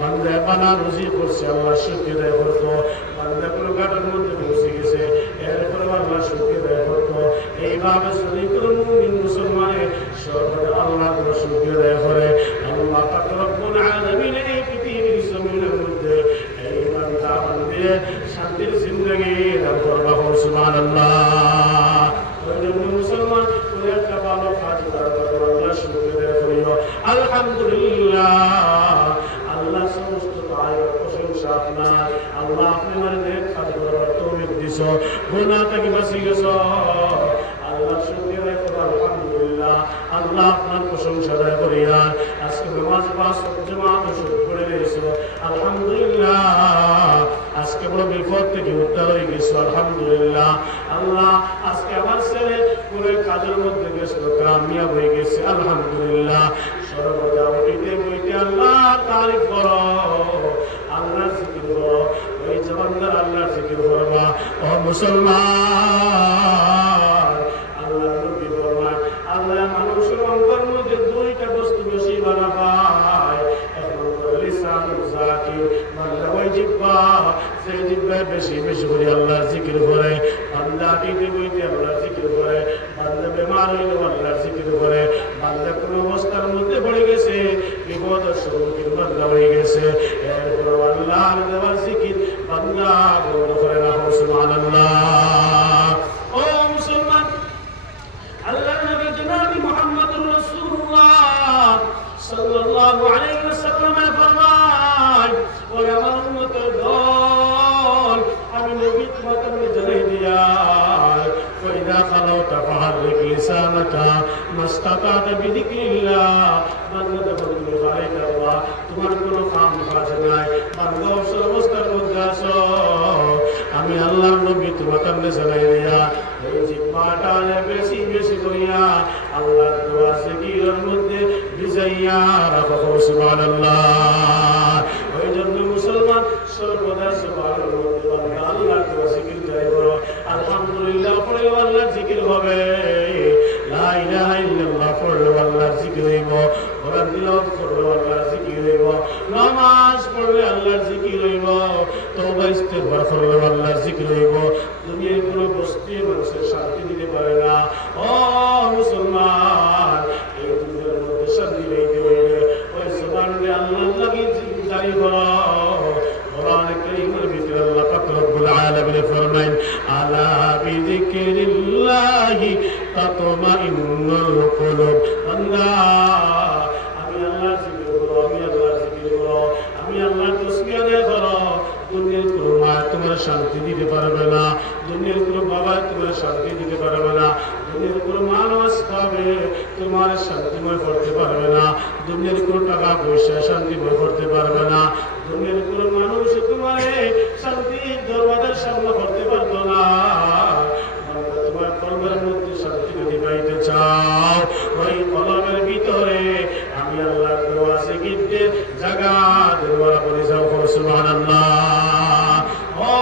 বান্দা বালা রুজি করছে আল্লাহ শুকরিয়া আদায় করতো, বান্দা কোনো ঘাটের মধ্যে পৌঁছে গেছে এরপরে আল্লাহ শুকরিয়া আদায় করতো। এইভাবে যদি কোনো মুমিন মুসলমানের সর্বদা আল্লাহ শুকরিয়া আদায় করে, আল্লাহ পাক রব্বুল আলামিন এই পৃথিবীর জমিনের মধ্যে এই বান্দা বান্দে শান্তির জিন্দেগি দান করবা। সুবহানাল্লাহ। ওই জন্য মুসলমান কোন একটা ভালো কাজ করার পর আল্লাহ শুকরিয়া আদায় করিও আলহামদুলিল্লাহ। আল্লাহ সমস্ত আয়ের প্রশংসা আপনার। আল্লাহ আপনি মানে নেক কাজ করার তৌফিক দিছো, গুনাহ থেকে বাঁচিয়ে গেছো। আল্লাহ শুকরিয়া আদায় করো আলহামদুলিল্লাহ। আল্লাহ আপনার প্রশংসা আদায় করি। আর আজকে নামাজ পাস জামাত শুরু করে দিয়েছো আলহামদুলিল্লাহ। আজকে বড় বিপদ থেকে উদ্ধার হয়ে গেছো আলহামদুলিল্লাহ। আল্লাহ আজকে আমার ছেলে পুরো কাজের মধ্যে গেছিল, কামিয়াব হয়ে গেছে আলহামদুলিল্লাহ। সর্বদা উঠিতে বইতে আল্লাহ তারিফ করো, আল্লাহর জিকির করো। ওই জবানদার আল্লাহর জিকির করবা। ও মুসলমান, আল্লাহ নবী ফরমান আল্লাহ মানুষের অঙ্গের মধ্যে দুইটা বস্তু বেশি ভালো পায়, এক নম্বর লিসান যাকির, বান্দা ওই জিহ্বা, সেই জিহ্বায় বেশি বেশি করে আল্লাহর জিকির করে, বান্দা দিতে বইতে আল্লাহর জিকির করে, বান্দা বেমার হইলে আল্লাহর জিকির করে, বান্দা কোনো অবস্থার মধ্যে পড়ে গেছে, বিপদের সম্মুখীন বান্দা হয়ে গেছে, এরপর আল্লাহর দেওয়ার জিকির বান্দা বন্ধ করে না। সুবহানাল্লাহ। ও মুসলমান, আল্লাহর নবী জনাব মুহাম্মদুর রাসূলুল্লাহ সাল্লাল্লাহু আলাইহি ওয়াসাল্লাম ফরমান, ও আমার উম্মতের দল, আমি নবী তোমাকে জানাই দিলাম, ওয়াইদা খালাউতা ফাহারিক লিসানাকা মাস্তাতা'তা বিযিকরিল্লাহ। বান্দা বলবে হায় আল্লাহ, তোমার কোনো কাম কাজ নাই, বান্দা অবস্থার মধ্যে আছো, আমি আল্লাহর নবী তোমাকে জানাই দিয়া এই জিহ্বাটা বেশি বেশি করিয়া আল্লাহর দোয়া জিকিরের মধ্যে ভিজাইয়া রাখো। সুবহানাল্লাহ। ওই জন্য মুসলমান সর্বদা সুবহানাল্লাহ আল্লাহর দোয়া জিকির যাই করো আলহামদুলিল্লাহ। জিকির হবে লা ইলাহা ইল্লাল্লাহ পড়লে আল্লাহর জিকির হইব কোরআন তিলাওয়াত করলে আল্লাহর জিকির হইব নামাজ পড়লে আল্লাহর জিকির হইব তওবা ইস্তিগফার করলে আল্লাহর জিকির হইব দুনিয়ার কোনো বস্তু মানুষের শান্তি দিতে পারে না ও মুসলমান এই দুনিয়ার মধ্যে শান্তি পেতে হইলে ওই সুবহানাল্লাহ আল্লাহ লাগি জিকির করো কোরআন কারীমের ভিতরে আল্লাহ পাক রব্বুল আলামিন ফরমায়েন আলা বিযিকরিল্লাহি তাতমাইন্নুল কুলুব বান্দা আমি আল্লাহর জিকির করো আমি আল্লাহর জিকির করো আমি আল্লাহর তাসবিহ আদায় করো দুনিয়ার কোনো মা তোমার শান্তি দিতে পারবে না দুনিয়ার কোনো বাবা তোমার শান্তি দিতে পারবে না দুনিয়ার কোনো মানুষ পাবে তোমার শান্তিময় করতে পারবে না দুনিয়ার কোনো টাকা পয়সা শান্তিময় করতে পারবে না দুনিয়ার কোনো মানুষ তোমার শান্তির দরওয়াজার সামনে করতে পারবে না তোমার কলবের মধ্যে শান্তি যদি পাইতে চাও ওই কলবের ভিতরে আমি আল্লাহ দেওয়া জিকিরের জায়গা দেওয়া বলে যাও সুবহানাল্লাহ ও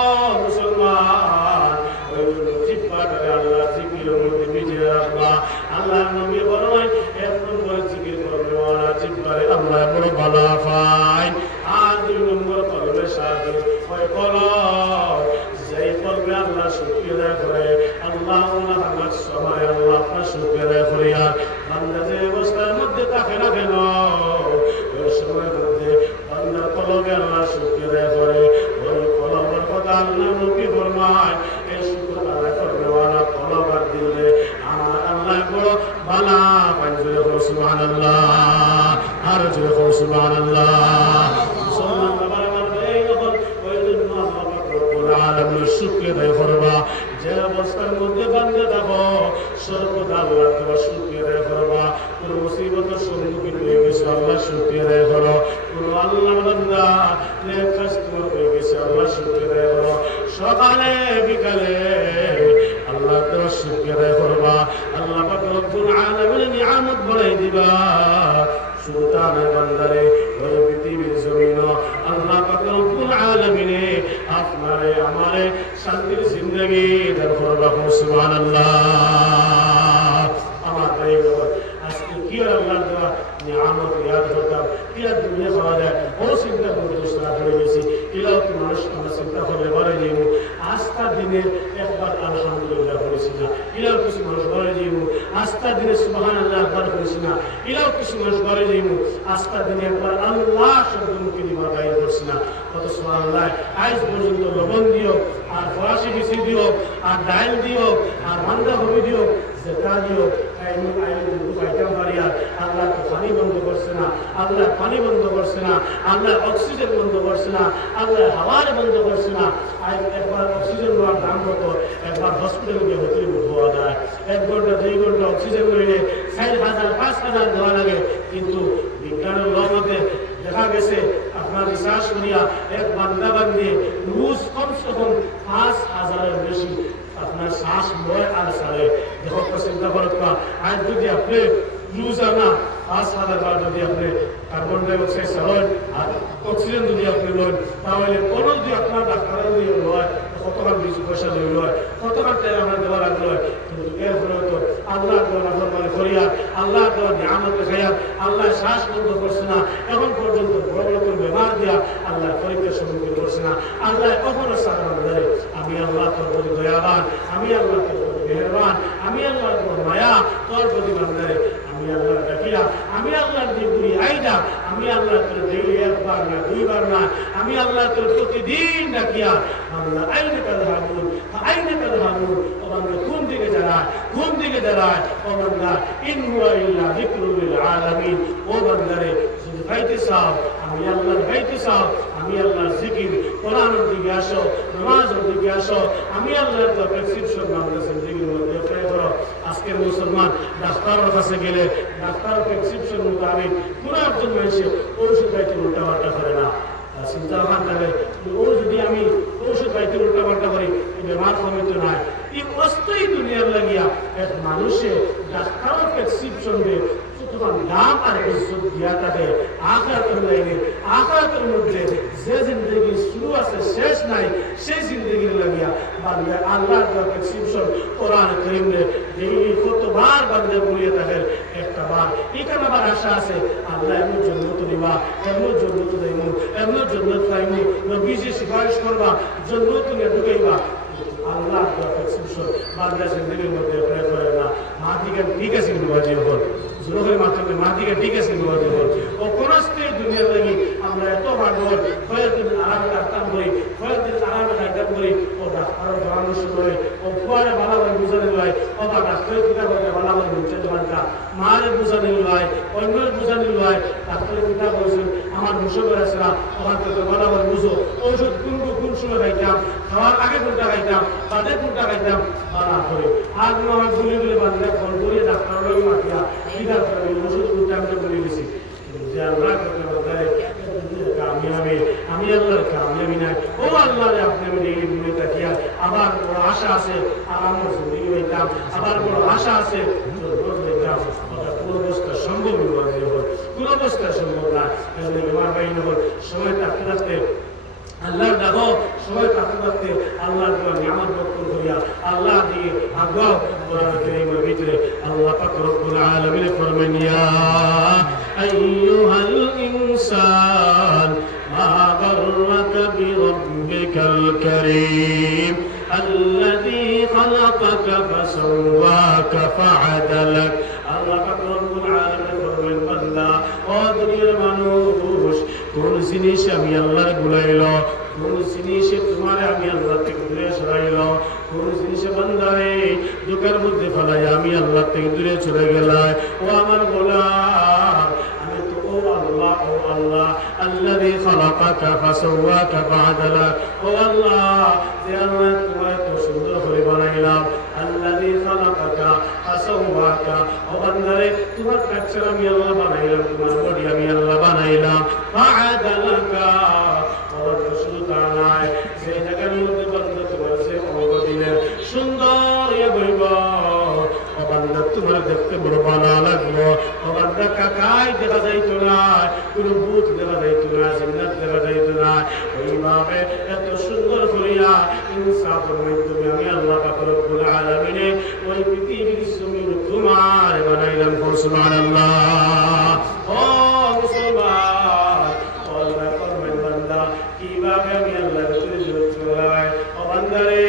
মুসলমান ওই জিহ্বাটাকে আল্লাহ জিকিরের মধ্যে ভিজিয়ে রাখবা আল্লাহ নবী বলেন এক নম্বর জিকির করবে ওরা জিহ্বারে আল্লাহ বড় ভালো পায় আর দুই নম্বর কলবের সাথে ওই কলব যেই কলবে আল্লাহ শুকরিয়া আদায় করে আল্লাহ আল্লাহর সময় আল্লাহ আপনার শুকরিয়া আদায় করে আর বান্দা যে অবস্থার মধ্যে থাকে না কেন ওই সময়ের মধ্যে বান্দার কলবে আল্লাহ শুকরিয়া আদায় করে ওই কলবের কথা আল্লাহ নবী ফরমায় এই শুকর আদায় করবে ওরা কলব আর দিলে আমার আল্লাহ বড় ভালো পায় জোরে সুবহানাল্লাহ আর জোরে সুবহানাল্লাহ মুসলমান বাবার মারবে যখন ওই জন্য আল্লাহ রব্বুল আলামিন শুকরিয়া আদায় করবা যে অবস্থার মধ্যে বান্দা থাকো সর্বদা আল্লাহ তোমার শুকরিয়া আদায় করবা কোন মুসিবতের সম্মুখীন হয়ে গেছে আল্লাহ শুকরিয়া আদায় করো কোন আল্লাহ বান্দা নেক কাজ তোমার হয়ে গেছে আল্লাহ শুকরিয়া আদায় করো সকালে বিকালে আল্লাহ তোমার শুকরিয়া আদায় করবা আল্লাহ পাক রব্বুল আলামিন নিয়ামত বাড়াই দিবা সুলতানের বান্দারে ওই পৃথিবীর জমিন আল্লাহ পাক রব্বুল আলামিন আপনারে আমারে শান্তির জিন্দেগি দান করবা সুবহানাল্লাহ আমার ভাই আজকে কি আল্লাহর দেওয়া নিয়ামত ইয়াদ করতাম ইয়া দুনিয়া পাওয়া যায় ও চিন্তা করতে সারা হয়ে গেছি এলাও কি মানুষ আমরা চিন্তা করলে বলে যাইব আস্থা দিনের একবার আলহামদুলিল্লাহ করেছি না এলাও কিছু মানুষ বলে যাইব আস্থা দিনে সুবহানাল্লাহ একবার করেছি না এলাও কিছু মানুষ বলে যাইব আস্থা দিনে একবার আল্লাহ শব্দমুখী দিবা গাইড করছি না কত সুবহানাল্লাহ আজ পর্যন্ত লবণ দিও আর ফরাসি মিশি দিও আর ডাইল দিও আর বান্ধাকপি দিও যেটা দিও আল্লাহ তো পানি বন্ধ করছে না আল্লাহ পানি বন্ধ করছে না আল্লাহ অক্সিজেন বন্ধ করছে না আল্লাহ হাওয়ার বন্ধ করছে না একবার অক্সিজেন নেওয়ার দাম কত একবার হসপিটালে গিয়ে হতে পাওয়া যায় 1 ঘন্টা 2 ঘন্টা অক্সিজেন নিলে 4,000 5,000 দেওয়া লাগে কিন্তু বিজ্ঞানের মতে দেখা গেছে আপনার রিসার্চ করিয়া এক বান্দা বান্দি রোজ কমসে কম 5,000-এর বেশি আপনার শ্বাস নয় আর সারে দেখো চিন্তা করত না আজ যদি আপনি রোজানা 5,000 বার যদি আপনি কার্বন ডাইঅক্সাইড ছাড়েন আর অক্সিজেন যদি আপনি নেন তাহলে কোনো যদি আপনার ডাক্তার যদি লয় কত টাকা বেশি পয়সা দিয়ে লয় কত টাকা তেল আমরা দেওয়া লাগলো কিন্তু এর ফলে তো আল্লাহ নাফরমানি করিয়া আল্লাহ নিয়ামত খাইয়া আল্লাহ শ্বাস বন্ধ করছে না এখন পর্যন্ত বড় বড় বেমার দিয়া আল্লাহ পরীক্ষার সম্মুখীন করছে না আল্লাহ কখনো সাধারণ ধরে আমি আল্লাহ তোর প্রতি দয়াবান আমি আল্লাহ তোর প্রতি মেহেরবান আমি আল্লাহ তোর মায়া তোর প্রতি বান্দারে আমি আল্লাহ ডাকিয়া আমি আল্লাহ দিগুরি আইডা আমি আল্লাহ তোর ডেইলি একবার না দুইবার না আমি আল্লাহ তোর প্রতিদিন ডাকিয়া আল্লাহ আইনে কাদহাবুন আইনে কাদহাবুন ও বান্দা কোন দিকে দাঁড়ায় ও বান্দা ইন হুয়া ইল্লা যিকরুল লিল আলামিন ও বান্দারে যদি গাইতে চাও আমি আল্লাহর গাইতে চাও আমি আল্লাহর জিকির কোরআনের দিকে আসো নামাজের দিকে আসো আমি আল্লাহর তো প্রেসক্রিপশন আমাদের জিন্দগির মধ্যে অ্যাপ্লাই করো আজকের মুসলমান ডাক্তারের কাছে গেলে ডাক্তার প্রেসক্রিপশন মোতাবেক কোনো একজন মানুষের ঔষধ খাইতে উল্টাপাল্টা করে না চিন্তা ভাবনা করে ও যদি আমি ঔষধ খাইতে উল্টাপাল্টা করি বেমার কমিতে নাই এই অস্থায়ী দুনিয়ার লাগিয়া এক মানুষের ডাক্তারের প্রেসক্রিপশন দিয়ে তোমার নাম আর ইজ্জত দিয়া থাকে আখিরাতের লাইনে আখিরাতের মধ্যে যে জিন্দেগি শুরু আছে শেষ নাই সেই জিন্দেগির লাগিয়া বান্দা আল্লাহর দেওয়া প্রেসক্রিপশন কোরআন কারীমে ডেইলি কতবার বান্দা বলিয়ে থাকে একটা বার এখানে আবার আশা আছে আল্লাহ এমন জন্নত দিবা এমন জন্নত দেবো এমন জন্নত পাইমু নবীজি সিফারিশ করবা জন্নত নিয়ে ঢুকাইবা আল্লাহ দেওয়া প্রেসক্রিপশন বান্দা জিন্দেগির মধ্যে অ্যাপ্লাই করে না মাটিকে ঠিক আছে বাজি হল জোরের মাধ্যমে মাটিকে ঠিক আছে বাজি হল ও কোনস্তে দুনিয়ার লাগি আমরা এত ভাগবত কয়েকদিন আরামে ডাক্তার করি কয়েকদিন আরামে ডাক্তার করি ও ডাক্তারের পরামর্শ করে ও ফুয়ারে ভালো করে বুঝানি লয় ও বা ডাক্তারের কিনা করে ভালো করে বুঝতে পারতা মারে বুঝানি লয় অন্যের বুঝানি লয় ডাক্তারের কিনা বলছেন আমার মুসবের আছে না আমার থেকে ভালো করে বুঝো ওষুধ কোন সময় খাইতাম খাওয়ার আগে কোনটা খাইতাম বাদে কোনটা খাইতাম বানা করে আজ আমার গুলি গুলি বাঁধলে ফোন করিয়ে ডাক্তারের মাতিয়া কিনা করে ওষুধ কোনটা আমি বলে দিয়েছি যে আল্লাহ আমি আল্লাহর কামিয়াবি নাই ও আল্লাহ আপনি আমি ডেইলি ভুলে থাকিয়া আবার বড় আশা আছে আমার জিন্দগি হইতাম আবার বড় আশা আছে কোন অবস্থা সম্ভব নয় কোন অবস্থা সম্ভব না আমার বাই নগর সময় থাকতে থাকতে আল্লাহর ডাকো সময় থাকতে থাকতে আল্লাহর নিয়ামত বক্ষণ করিয়া আল্লাহ দিয়ে আগাও কোরআন কারীমের ভিতরে আল্লাহ পাক রব্বুল আলামিন ফরমান ইয়া আইয়ুহাল ইনসান মা গাররাকা বিরাব্বিকাল কারীম الذي خلقك فسواك فعدلك আল্লাহ পাক রব্বুল আলামিন ফরমান বান্দা ও দুনিয়ার মানুষ কোন জিনিস আমি আল্লাহর ভুলাইল কোন জিনিসে তোমার আমি আল্লাহ থেকে দূরে সরাইল কোন জিনিসে বান্দারে দুঃখের মধ্যে ফেলাই আমি আল্লাহ থেকে দূরে চলে গেলাম ও আমার গোলাম আমি তো ও আল্লাহ আল্লাযী খালাকাকা ফাসাওয়াকা ফাআদালাক ও আল্লাহ যে আল্লাহ তোমায় তো সুন্দর করে বানাইলাম আল্লাযী খালাকাকা ফাসাওয়াকা ও বান্দারে তোমার পেছনে আমি আল্লাহ বানাইলাম তোমার বডি আমি আল্লাহ বানাইলাম ফাআদালাকা শুধু তা নয় সেই জায়গার মধ্যে বান্দা তোমার সে অঙ্গ দিলেন সুন্দর বইব ও বান্দা তোমার দেখতে বড় ভালো লাগলো ও বান্দা কাকাই দেখা যাইতো না কোনো ভূত দেখা যাইতো না জিন্নাত দেখা যাইতো না এইভাবে এত সুন্দর করিয়া ইনসাফের মাধ্যমে আমি আল্লাহ পাক রব্বুল আলামিন ওই পৃথিবীর জমিন তোমার বানাইলাম সুবহানাল্লাহ ও মুসলমান কিভাবে আমি আল্লাহর চলে ও বান্দারে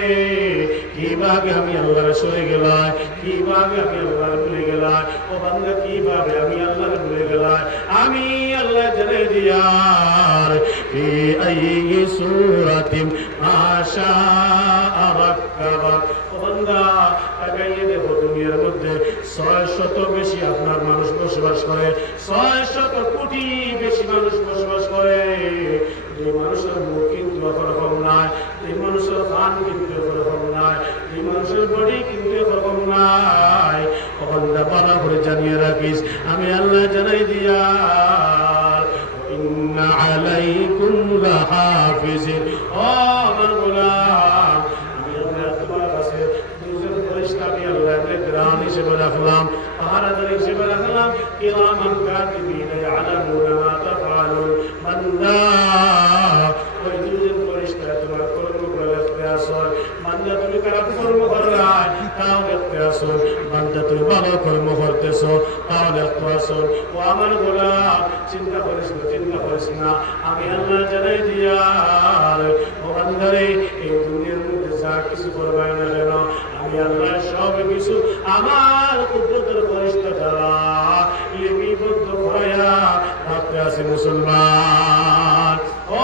কিভাবে আমি আল্লাহর সরে গেলাম কিভাবে আমি আল্লাহর ভুলে গেলাম ও বান্দা কিভাবে আমি আল্লাহর ভুলে গেলাম আমি আল্লাহ জানাই দিয়ার ফি আইয়ি সূরাতিন মাশা রাক্কাবাক ও বান্দা তাকাইয়ে দেখো দুনিয়ার মধ্যে 600 বেশি আপনার মানুষ বসবাস করে 600 কোটি বেশি মানুষ বসবাস করে এই মানুষের মুখ কিন্তু একরকম নাই এই মানুষের কান কিন্তু একরকম নাই এই মানুষের বডি কিন্তু একরকম নাই বান্দা ভালো করে জানিয়ে রাখিস আমি আল্লাহ জানাই দিয়া ইন্না আলাইকুম লাহাফিজিন ও আমার গোলাম আমি আল্লাহ তোমার কাছে দুজন ফেরেশতা আমি আল্লাহ নিগরান হিসেবে রাখলাম পাহারাদার হিসেবে রাখলাম কিরামান কাতিবিন ইয়ালামুনা মা তাফআলুন বান্দা ওই দুজন ফেরেশতা তোমার কর্মগুলো লিখতে আসো বান্দা তুমি খারাপ কর্ম করলাই তাও লিখতে আসো বান্দা তুমি ভালো কর্ম করতেছো তাও লিখতে আসো ও আমার গোলাম চিন্তা করিস না আমি আল্লাহ জানাই দিয়ার ও বান্দারে এই দুনিয়ার মধ্যে যা কিছু করবাই না কেন আমি আল্লাহ সব কিছু আমার কুদরতের ফেরেশতা দ্বারা লিপিবদ্ধ করায়া রাখতে আছে মুসলমান ও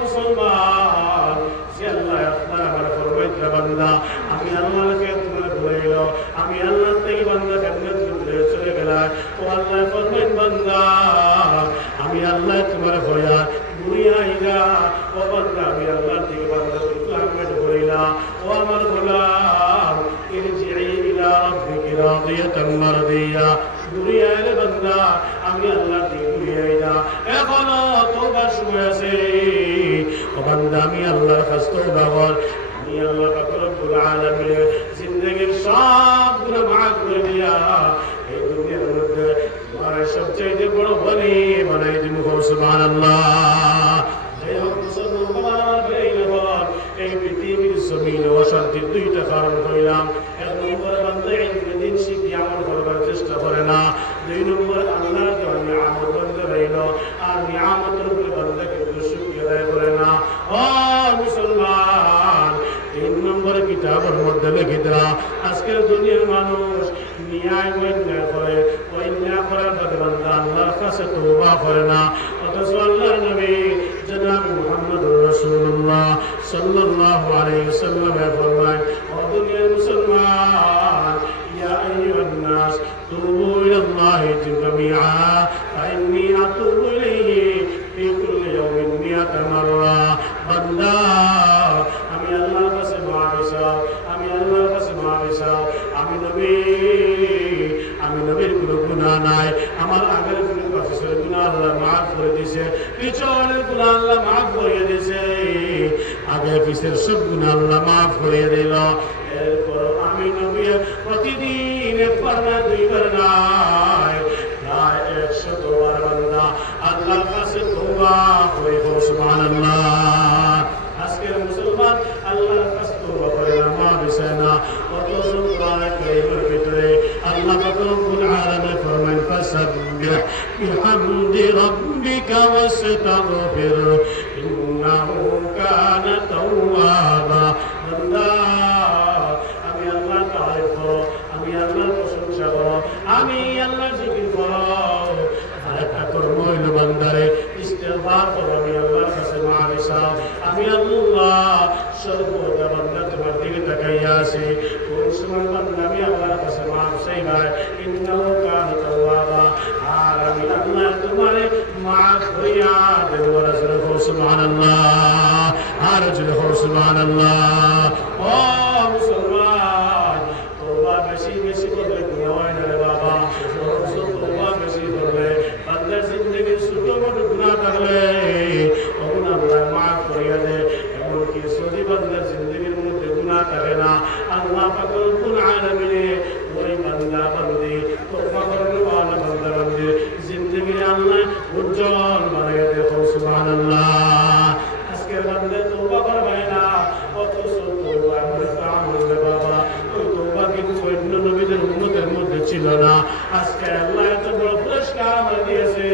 মুসলমান যে আল্লাহ আপনার আমার ফরমাইতে বান্দা আমি আল্লাহকে তোমার ভুলাইল আমি আল্লাহ থেকে বান্দা জান্নাত থেকে চলে গেলাম ও আল্লাহ ফরমাইন বান্দা আমি আল্লাহ তোমার ভয়া দুনিয়াইলা ও বান্দা আমি আল্লাহ থেকে বান্দা তুমি আমাকে ভুলাইলা ও আমার গোলাম ইরজিই ইলা রাব্বিকি রাদিয়াতান মারদিয়া দুনিয়ার বান্দা আমি আল্লাহ থেকে দুনিয়াইলা এখনো তওবার সময় আছে ও বান্দা আমি আল্লাহর কাছে তওবা কর আমি আল্লাহ পাক রব্বুল আলামিন জিন্দেগীর সব গুনাহ মাফ করে দিয়া এই দুনিয়ার মধ্যে তোমার চাইতে বড় বলি বানাই দিব সুবহানাল্লাহ এই মুসলমান এই পৃথিবীর জমিনে অশান্তির দুইটা কারণ হইলাম এক নম্বর বান্দা দিন শিখি আমল করবার চেষ্টা করে না দুই নম্বর আল্লাহর দেওয়া নিয়ামত বন্ধ রইল আর নিয়ামতের উপরে বান্দাকে শুকরিয়া আদায় করে না ও মুসলমান তিন নম্বর কিতাবের মধ্যে লিখে দেওয়া আজকের দুনিয়ার মানুষ ন্যায় অন্যায় করে অন্যায় করার বাদে বান্দা আল্লাহর কাছে তওবা করে না অথচ আল্লাহর নবী জনাব মুহাম্মদুর রাসূলুল্লাহ সাল্লাল্লাহু আলাইহি ওয়াসাল্লাম ফরমায় ও দুনিয়ার মুসলমান ইয়া আইয়ুহান নাস তুবু ইলাল্লাহি জামিআ ফাইন্নী আতুবু ইলাইহি ফি কুল্লি ইয়াওমিন মিআতা মাররা বান্দা আমি আল্লাহর কাছে মাফি চাও আমি আল্লাহর কাছে মাফি চাও আমি নবীর কোনো গুনাহ নাই আমার আগের কোনো পাশের গুনাহ আল্লাহ মাফ করে দিয়েছে পিছনের গুনাহ আল্লাহ মাফ করে দিয়েছে আগে পিছের সব গুনাহ আল্লাহ মাফ করে দিল এরপর আমি নবী প্রতিদিন একবার না দুইবার নাই প্রায় 100 বার বান্দা আল্লাহর কাছে তওবা করে সুবহানাল্লাহ আজকের মুসলমান আল্লাহর কাছে তওবা করে না মাফি চায় না অথচ কোরআনে কারীমের ভিতরে আল্লাহ পাক রব্বুল আলামিন ফরমান ফাসাব্বিহ বিহামদি রাব্বিকা ওয়াস্তাগফির ইন্নাহু কানা তাওয়াবা বান্দা আমি আল্লাহর তারিফ করো আমি আল্লাহর প্রশংসা করো আমি আল্লাহর জিকির করো আরেকটা কর্ম হইল বান্দারে ইস্তেগফার করো আমি আল্লাহর কাছে মাফি চাও আমি আল্লাহ সর্বদা বান্দা তোমার দিকে তাকাইয়া আছি কোন সময় বান্দা আমি আল্লাহর কাছে মাফ চাই ভাই ইন্নাহু কানা তাওয়াবা আর আমি আল্লাহ তোমারে মাফ করিয়া দেব রাসূল সুবহানাল্লাহ আর জুল সুবহানাল্লাহ ও মুসলমান তওবা বেশি বেশি করলে গুনাহ হয় না রে বাবা তওবা বেশি করলে বান্দার জিন্দেগির ছোট বড় গুনাহ থাকলে ওগুলো আল্লাহ মাফ করিয়া দেয় এমনকি সদি বান্দার জিন্দেগির মধ্যে গুনাহ থাকে না আল্লাহ পাক রব্বুল আলামিন ওই বান্দা বান্দি তওবা করার ওয়ালা বান্দা বান্দি জিন্দেগি আল্লাহ উজ্জ্বল বানাইয়া দেয় সুবহানাল্লাহ আজকে বান্দা তওবা করবে না অথচ তওবা আমল বাবা ওই তওবা কিন্তু অন্য নবীদের উম্মতের মধ্যে ছিল না আজকে আল্লাহ এত বড় পুরস্কার আমাদের দিয়েছে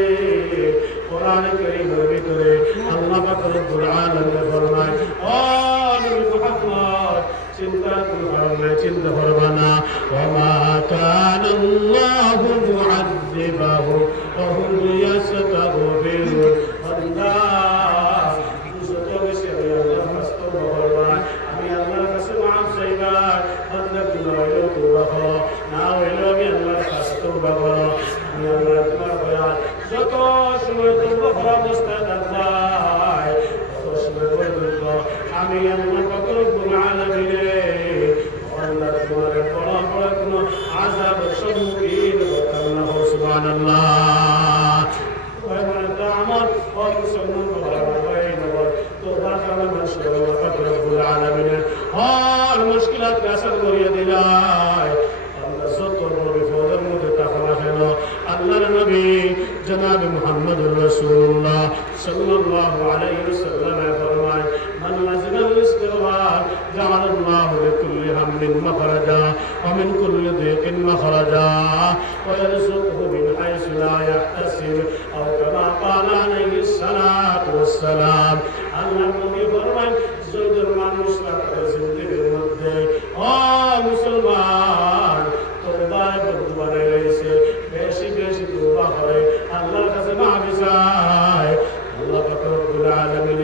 কোরআনে কারীমের ভিতরে আল্লাহ পাক রব্বুল আলামিন ফরমায় ও নবী মুহাম্মদ চিন্তা করবা না ওয়া মা কানা আল্লাহু মুআযযিবাহুম ওয়া হুম ইয়াস্তাগফিরুন আল্লাহ যত বেশি আল্লাহর কাছে তওবা করবা আমি আল্লাহর কাছে মাফ চাইবা বান্দা গুনাহ হইলো তওবা করো না হইলো আমি আল্লাহর কাছে তওবা করো আমি আল্লাহ তোমার বয়ান যত সময় তওবা করা অবস্থায় থাকবা তত সময় বলবো আমি আল্লাহ পাক রব্বুল আলামিন আল্লাহ তোমার বড় বড় কোনো আযাবের সম্মুখীন করতাম না সুবহানাল্লাহ ওই মানে তো আমার অবসন্ন করা হয় না তো বাজারে মানুষ আল্লাহ পাক রব্বুল আলামিন আর মুশকিলাত কাসর করিয়ে দিলাই আল্লাহ যত বড় বিপদের মধ্যে তাকওয়া কেন আল্লাহর নবী জনাব মুহাম্মদুর রাসূলুল্লাহ সাল্লাল্লাহু আলাইহি ওয়াসাল্লাম ফরমায় মান লাযিমাল ইস্তিগফার জাআলাল্লাহু লিকুল্লি হাম্মিন মাখরাজা ওয়া মিন কুল্লি দিকিন মাখরাজা ওয়া ইয়ারযুকুহু মিন হাইসু লা ইয়াহতাসিব আও কামা ক্বালা আলাইহিস সালাতু ওয়াস সালাম আল্লাহর নবী ফরমায় যখন মানুষ তার জিন্দেগির মধ্যে ও মুসলমান তওবার বন্ধু বানায় রয়েছে বেশি বেশি তওবা করে আল্লাহর কাছে মাফি চায় আল্লাহ পাক রব্বুল আলামিন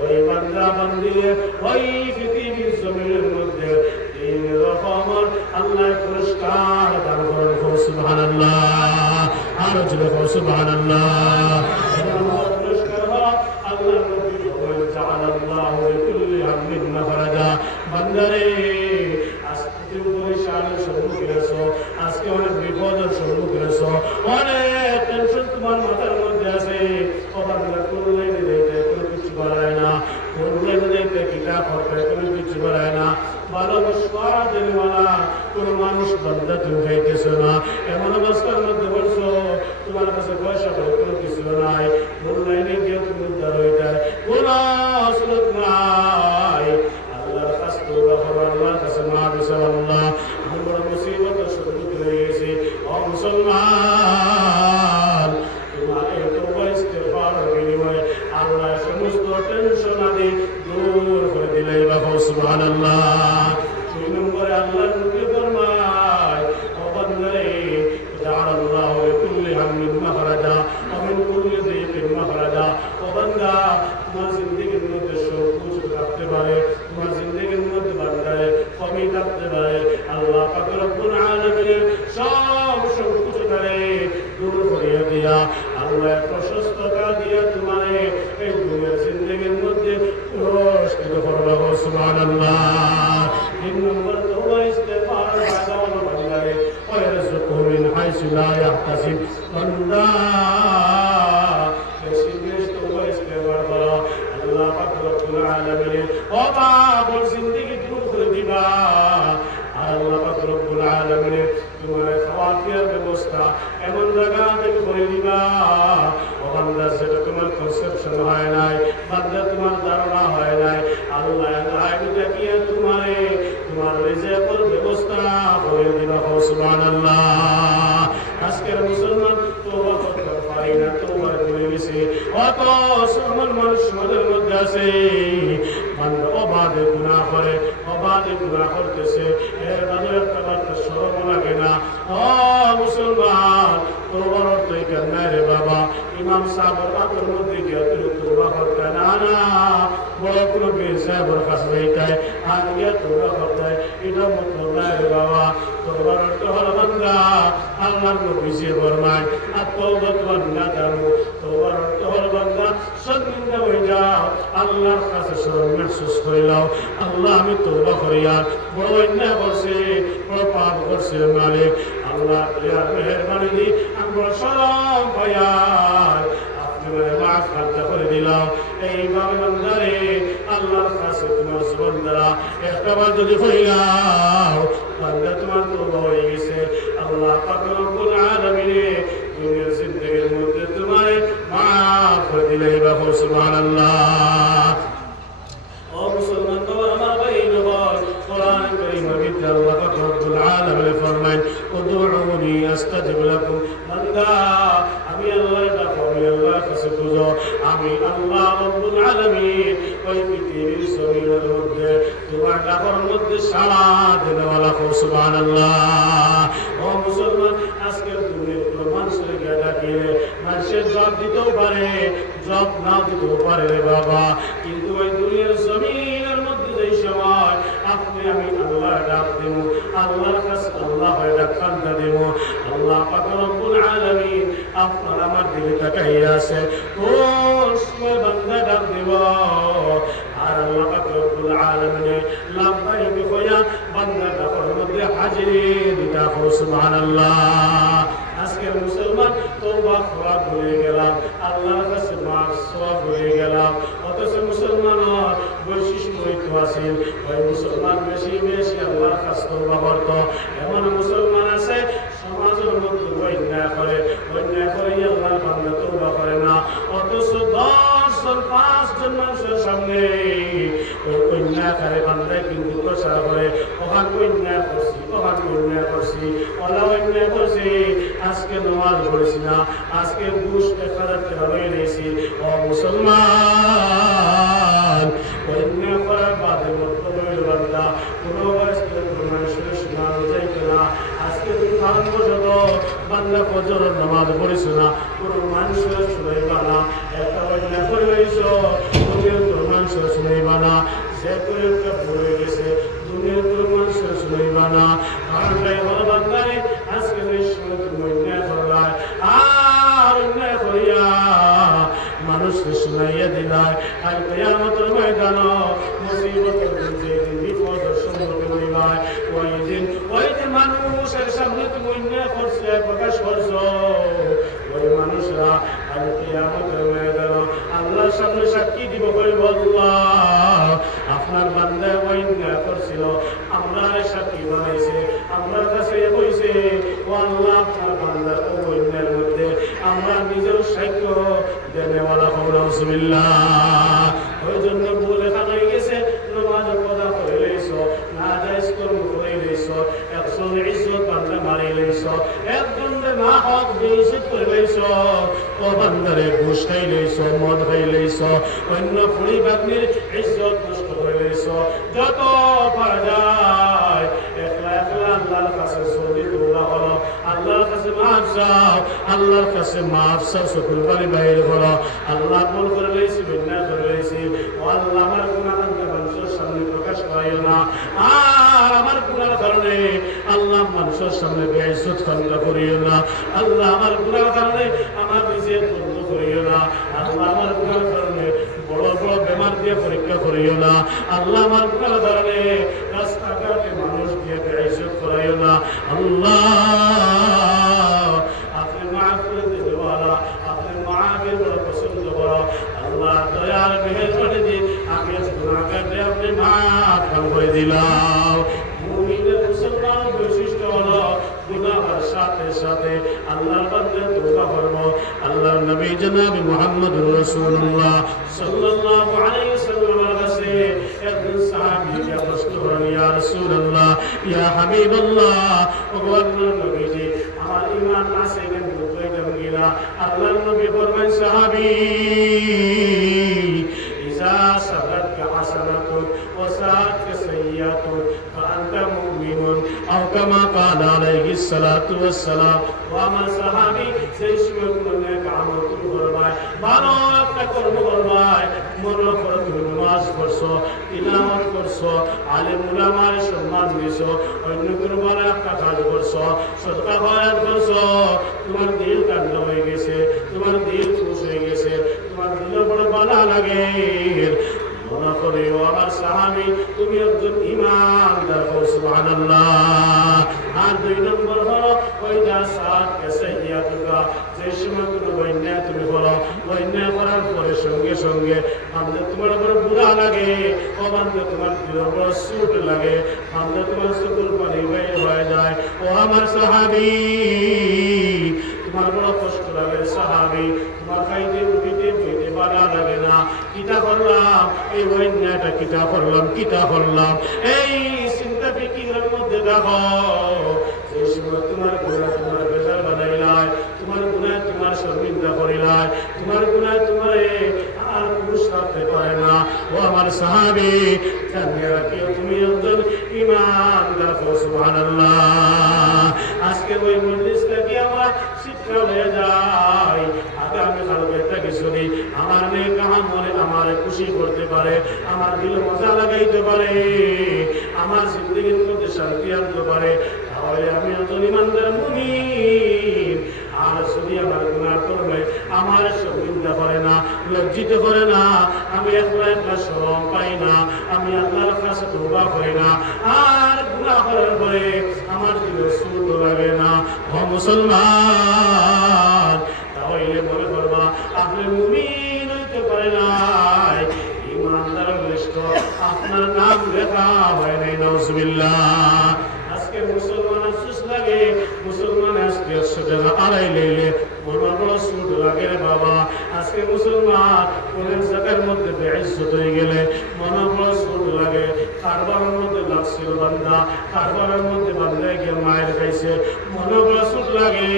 ওই বান্দা বান্দিরে ওই পৃথিবীর জমিনের মধ্যে তিন রকমের আল্লাহ পুরস্কার দান করেন সুবহানাল্লাহ আর জোরে সুবহানাল্লাহ পুরস্কার আল্লাহ নবী বলেন জাআলাল্লাহু লিকুল্লি হাম্মিন মাখরাজা বান্দারে আজকে পরিশানের সম্মুখীন হয়েছো আজকে অনেক বিপদের সম্মুখীন হয়েছো অনেক টেনশন তোমার মাথার মধ্যে আছে বান্দা করলে দিতে কোনো কিছু বাড়ায় না করলে দিতে কিতাব হবে কোনো কিছু বাড়ায় না ভালোবাসা দেওয়ালা কোনো মানুষ বান্দা তুমি খাইতেছো না এমন অবস্থার মধ্যে বলছো তোমার কাছে সকল কোনো কিছু নাই অনলাইনে গিয়ে তুমি উদ্ধার হয়ে যায় কোন সুরত নাই আল্লাহর কাছে তওবা করো আল্লাহর কাছে মাফ চাও আল্লাহ আমি বড় মুসিবত সম্মুখীন হয়ে গেছি ও মুসলমান তোমার এই তওবা ইস্তেগফারের বিনিময়ে আল্লাহ সমস্ত টেনশন আদি দূর করে দিলেন বাবা সুবহানাল্লাহ দুই নম্বরে আল্লাহ নবী ফরমায় ও বান্দারে জাআল আল্লাহু লিকুল্লি হাম্মিন মাখরাজা ওয়া মিন কুল্লি যিকিন মাখরাজা ও বান্দা তোমার জিন্দেগির মধ্যে সব কিছু থাকতে পারে তোমার জিন্দেগির মধ্যে বান্দারে কমি থাকতে পারে আল্লাহ পাক রব্বুল আলামিন সব কিছু করে দূর করে দিয়া আল্লাহ প্রশস্ততা দিয়া তোমারে এই দুনিয়ার জিন্দেগির মধ্যে পুরস্কৃত করবে সুবহানাল্লাহ তিন নম্বর তওবা ইস্তেগফার বাদাওয়াল বান্দারে ওয়ারযুকহু মিন হাইসু লা ইয়াহতাসিব বান্দা বেশি বেশি তওবা ইস্তেগফার করো আল্লাহ পাক রব্বুল আলামিন ও বাবুল জিন্দেগি দূর করে দিবা আল্লাহ পাক রব্বুল আলামিন তোমার খাওয়ার ব্যবস্থা এমন জায়গা থেকে করে দিবা ও বান্দা সেটা তোমার কনসেপশন হয় নাই বান্দা তোমার ধারণা হয় নাই আল্লাহ আইনি দেখিয়ে তোমার রিজিকের ব্যবস্থা করে দিবা সুবহানাল্লাহ আজকের মুসলমান তওবা করতে পারে না তওবা করে গেছে অত মুসলমান মানুষ সমাজের মধ্যে আছে বান্দা অবাধে গুনাহ করে অবাধে গুনাহ করতেছে এর বাদে একটা বার্তা শরম লাগে না ও মুসলমান তওবার অর্থ কেন রে বাবা ইমাম সাহেবের বাতের মধ্যে গিয়ে তুই তওবা করতে না বড় কোনো পীর সাহেবের কাছে যাইতে আর গিয়ে তওবা করতে এটা মতলব না রে বাবা তওবার অর্থ হলো বান্দা আল্লাহর নবী যে ফরমায় আত-তাওবাতু ওয়ান-নাদামু তওবার অর্থ হলো বান্দা শর্মিন্দা হয়ে যাও আল্লাহর কাছে শরম महसूस করে নাও আল্লাহ আমি তওবা করি আর বড় অন্যায় করছি বড় পাপ করছি মালিক আল্লাহ ইয়ার মেহেরবানি দি আমি বড় শরম পাইয়া আপনি আমাকে মাফ করে দিলাম এইভাবে বান্দারে আল্লাহর কাছে তোমার জীবন দ্বারা একবার যদি হইলাও বান্দা তোমার তওবা হয়ে গেছে আল্লাহ পাক রব্বুল আলামিন দুনিয়ার জিন্দেগির মধ্যে তোমারে মাফ করে দিলেন বাবা সুবহানাল্লাহ ও মুসলমান তোমার আমার ভাই নবর কোরআন কারীমের ভিতরে আল্লাহ পাক রব্বুল আলামিন ফরমায় উদউনি আস্তাজিব লাকুম বান্দা আমি আল্লাহর ডাকো আমি আল্লাহর কাছে খুঁজো আমি আল্লাহ রব্বুল আলামিন ওই পৃথিবীর জমিনের মধ্যে তোমার ডাকর মধ্যে সাড়া দেওয়ালা সুবহানাল্লাহ ও মুসলমান আজকের দুনিয়ার কোন মানুষের ডাকিলে মানুষের জবাব দিতেও পারে জবাব না দিতেও পারে রে বাবা কিন্তু ওই দুনিয়ার জমিনের মধ্যে যেই সময় আপনি আমি আল্লাহ ডাক দেব আল্লাহর কাছে আল্লাহ ডাকান্তা দেব আল্লাহ পাক রব্বুল আলামিন আপনার আমার দিলে তাকাইয়া আছে কোন সময় বান্দা ডাক দেব আর আল্লাহ পাক রব্বুল আলামিন লাব্বাইক হইয়া বান্দা ডাকর মধ্যে হাজিরি দিতা সুবহানাল্লাহ আজকের মুসলমান তওবা করা ভুলে গেলাম আল্লাহর কাছে মাফ চাওয়া ভুলে গেলাম অথচ মুসলমান বৈশিষ্ট্য হইতে আসেন ওই মুসলমান বেশি বেশি আল্লাহর কাছে তওবা করত এমন মুসলমান আছে সমাজের মধ্যে অন্যায় করে আল্লাহর বান্দা তওবা করে না অথচ 5জন মানুষের সামনে ওই অন্যায়কারী বান্দায় কিন্তু প্রচার করে ওখানে অন্যায় করছি ওলা অন্যায় করছি আজকে নামাজ পড়েছি না আজকে ঘুষ 1000 টাকা লয়ে নিয়েছি ও মুসলমান অন্যায় করার বাদে মতলবের বান্দা কোনো মানুষের শোনানো যাইতো না আজকে তুমি কারণ বসত বান্দা ফজরের নামাজ পড়িস না কোনো মানুষের শুনাইবা না একটা অন্যায় করে রয়েছ দুনিয়ার কোনো মানুষের শুনাইবা না সে করে ভুলে গেছে দুনিয়ার কোনো মানুষের শুনাইবা না কারণটাই হলো বান্দারে আজকে এই সময় তুমি অন্যায় করলাই আর অন্যায় করিয়া মানুষকে শুনাইয়া দিলাই আর কিয়ামতের ময়দান মুসিবতের দিন বিপদের সম্মুখীন হইবাই ওই দিন মানুষের সামনে তুমি অন্যায় করছে প্রকাশ করছো ওই মানুষরা আর কিয়ামতের ময়দান আল্লাহর সামনে সাক্ষী দিব কইব আল্লাহ আপনার বান্দা অন্যায় করছিল আমরা সাক্ষী বানাইছে আমার কাছে কইছে ও আল্লাহ আপনার বান্দার অন্যায়ের মধ্যে আমরা নিজেও সাক্ষ্য দেনেওয়ালা হব নাউজুবিল্লাহ। ওই জন্য বলে থাকা গেছে নামাজ পড়া করে লইছো, না জায়েজ কর্ম করে লইছো, একজন ইজ্জত বান্দা মারি লইছো, একজন না হক বেইজ্জত করে লইছো, ও বান্দারে ঘুষ খাই লইছো, মদ খাই লইছো, অন্য ফুড়ি বাগনির ইজ্জত নষ্ট করে লইছো। যত পারা যায় একলা একলা আল্লাহর কাছে সলি তোবা করো, আল্লাহর কাছে মাফ চাও, আল্লাহর কাছে মাফ চাও, সকল পানি বাইরে করো। আল্লাহ বল করে লইছি, বিন্যাস করে লইছি, ও আল্লাহ আমার গুনাহ মানুষের সামনে প্রকাশ করাইও না, আর আমার গুনার কারণে আল্লাহ মানুষের সামনে বেইজ্জত খন্ড করিও না। আল্লাহ আমার গুনার কারণে আমার নিজের বন্ধ করিও না। আল্লাহ আমার গুনার কারণে বড় বড় বেমার দিয়ে পরীক্ষা করিও না। আল্লাহ আমার গুনার কারণে রাস্তাঘাটে মানুষ দিয়ে বেইজ্জত করাইও না। আল্লাহ আপনি মাফ করে দিতে পারা, আপনি মাফের বড় পছন্দ করো। আল্লাহ দয়ার মেহেরবানি দিয়ে আমি গুনাহগারদের আপনি মাফ করে দিলাম। মুমিনের মুসলমান বৈশিষ্ট্য হলো গুনাহের সাথে সাথে আল্লাহর বান্দা তওবা করব। আল্লাহর নবী জনাব মুহাম্মদুর রাসূলুল্লাহ সাল্লাল্লাহু আলাইহি ওয়াসাল্লামের কাছে একজন সাহাবীকে প্রশ্ন করেন, ইয়া রাসূলুল্লাহ, ইয়া হাবিবাল্লাহ, ও আল্লাহর নবীজি আমার ঈমান আছে কিন্তু কয়টা গিলা? আল্লাহর নবী ফরমান, সাহাবী ইজা সাবাতকা হাসানাতুন ওয়া সাআতকা সাইয়্যাতুন ফাআনতা মুমিনুন আও কামা ক্বালা আলাইহিস সালাতু ওয়াস সালাম। ও আমার সাহাবী, সেই সময় মনে আমল তুমি করবাই, ভালো একটা কর্ম করবাই, মনে করো তুমি নামাজ পড়ছো, তিলাওয়াত করছো, আলেম উলামার সম্মান দিছো, অন্য কোনো ভালো একটা কাজ করছো, সদকা খয়রাত করছো, তোমার দিল ঠান্ডা হয়ে গেছে, তোমার দিল খুশ হয়ে গেছে, তোমার দিল বড় ভালো লাগে। মনে করে ও আমার সাহাবী, তুমি একজন ঈমানদার, সুবহানাল্লাহ। আর দুই নম্বর হলো ওইটা সাত কাসাইয়াতুকা, যে সময় কোনো অন্যায় তুমি করো, অন্যায় করার পরে সঙ্গে সঙ্গে বান্দা তোমার বড় বুড়া লাগে, ও বান্দা তোমার বড় সুট লাগে, বান্দা তোমার চোখের পানি বের হয়ে যায়। ও আমার সাহাবী, তোমার বড় কষ্ট লাগে সাহাবী, তোমার খাইতে উঠিতে বইতে ভালো লাগে না, কিতা করলাম, এই অন্যায়টা কিতা করলাম, কিতা করলাম, এই চিন্তা ফিকিরের মধ্যে দেখো। সেই সময় তোমার গুনাহ তোমার বেজার বানাইলাই, তোমার গুনাহ তোমার শর্মিন্দা করিলাই, তোমার গুনাহ তোমার আর পুরুষ রাখতে পারে না। ও আমার সাহাবী, জানিয়ে রাখিও তুমি একজন ঈমানদার, সুবহানাল্লাহ। আজকে ওই মজলিসটা কি আমরা শিক্ষা হয়ে যায়, আগামী কালকে থেকে শুনি আমার মেয়ে কাহাম বলে আমার খুশি করতে পারে, আমার দিল মজা লাগাইতে পারে, আমার জিন্দগির মধ্যে শান্তি আনতে পারে, তাহলে আমি একজন ঈমানদার মুমিন। আর যদি আমার গুনাহ করলে আমার শর্মিন্দা করে না, লজ্জিত করে না, আমি একলা একলা শরম পাই না, আমি আল্লাহর কাছে তওবা করি না, আর গুনাহ করার পরে আমার দিলে সুদ লাগে না। ও মুসলমান, তাহলে মনে করবা আপনি মুমিন হইতে পারে নাই, ঈমানদার লিস্ট আপনার নাম লেখা হয় নাই, নাউজুবিল্লাহ। আজকে মুসলমান আফসোস লাগে, মুসলমান আজকে 100 টাকা আড়াই লইলে মনে বড় সুদ লাগে রে বাবা। আজকে মুসলমান কোন জায়গার মধ্যে বেইজ্জত হয়ে গেলে মনে বড় সুদ লাগে। কারবারের মধ্যে লাগছিল বান্দা, কারবারের মধ্যে বান্দা গিয়ে মায়ের খাইছে, মনে বড় সুদ লাগে।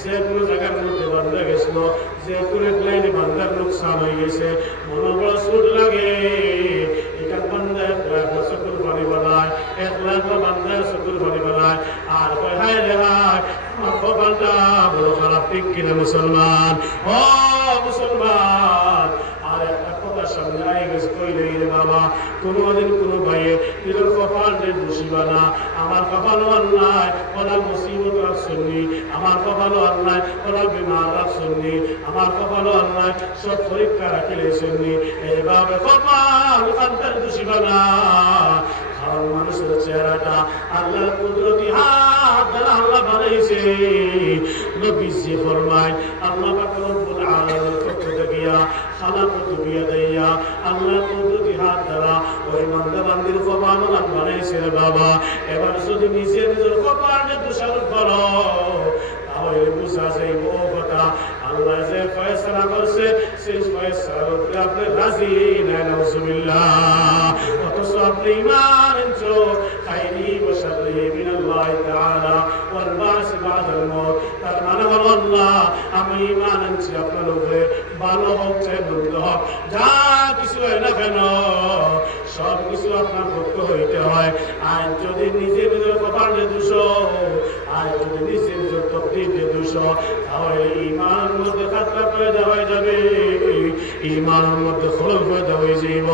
যে কোনো জায়গার মধ্যে বান্দা গেছিল, যে কোনো লাইনে বান্দার লোকসান হয়ে গেছে, মনে বড় সুদ লাগে। এখান বান্দা 1 লাখ চকুর পানি বানায়, 1 লাখ বান্দার চকুর পানি বানায়, আর কয় হায় রে হায় আমার কপালটা বড় খারাপ, ঠিক কিনা মুসলমান? ও মুসলমান, আর একটা কথা সামনে আই গেছে, কইলে রে বাবা, কোনোদিন কোনো ভাইয়ে নিজের কপালটা দোষিবা না। আমার কপালও অন্যায়, ওরা মুসিবত রাখছনি, আমার কপালও অন্যায়, ওরা বিমার রাখছনি, আমার কপালও অন্যায়, সব পরীক্ষা রাখিলেছনি। এইভাবে কপাল কান্তার দোষিবা না। কারণ মানুষের চেহারাটা আল্লাহর কুদরতি হাত দ্বারা আল্লাহ বানাইছে। নবীজি ফরমায়, আল্লাহ পাক রব্বুল আলামিনের পক্ষ থেকে খালাকতু বিয়াদাইয়া, আল্লাহর কুদরতি হাত দ্বারা ওই বান্দা বান্দির কপাল আল্লাহ বানাইছে রে বাবা। এবার যদি নিজে নিজের কপালকে দোষারোপ করো, তাহলে বুঝা যাইব কথা আল্লাহ আপনি রাজি না নাউজুবিল্লাহ অথচ আপনি ঈমান আনছো খাইরি ওয়া শাররি মিনাল্লাহি তাআলা ওয়াল বাস বাদাল মউত তার মানে হলো আল্লাহ আমি ঈমান আনছি আপনার উপরে ভালো হোক চাই মন্দ হোক যা কিছু হয় না কেন সব কিছু আপনার পক্ষ হইতে হয় আর যদি নিজের ভিতরে কপালে দোষ আর যদি নিজের ভিতরে তকদিরে দোষ তাহলে ঈমানের মধ্যে খাতরা পয়দা হয়ে যাবে ঈমানের মধ্যে খলল পয়দা হয়ে যাইব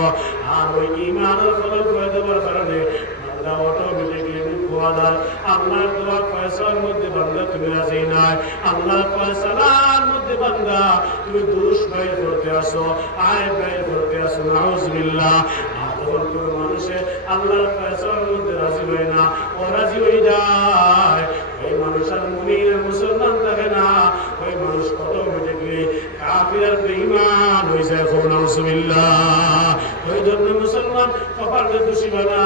আর ওই ঈমানের খলল পয়দা হওয়ার কারণে বান্দা অটোমেটিকলি মুখওয়াদার আল্লাহর দোয়া ফয়সালার মধ্যে বান্দা তুমি রাজি নাই আল্লাহর ফয়সালার মধ্যে বান্দা তুমি দোষ বাইর করতে আসো আয় বাইর করতে আসো নাউজুবিল্লাহ মানুষে আল্লাহর ফয়সালার মধ্যে রাজি হয় না ও রাজি হয়ে যায় ওই মানুষ আর মুমিন আর মুসলমান থাকে না ওই মানুষ অটোমেটিকলি কাফির আর বেঈমান হয়ে যায় নাউজুবিল্লাহ ওই জন্য মুসলমান কপালে দোষী বানা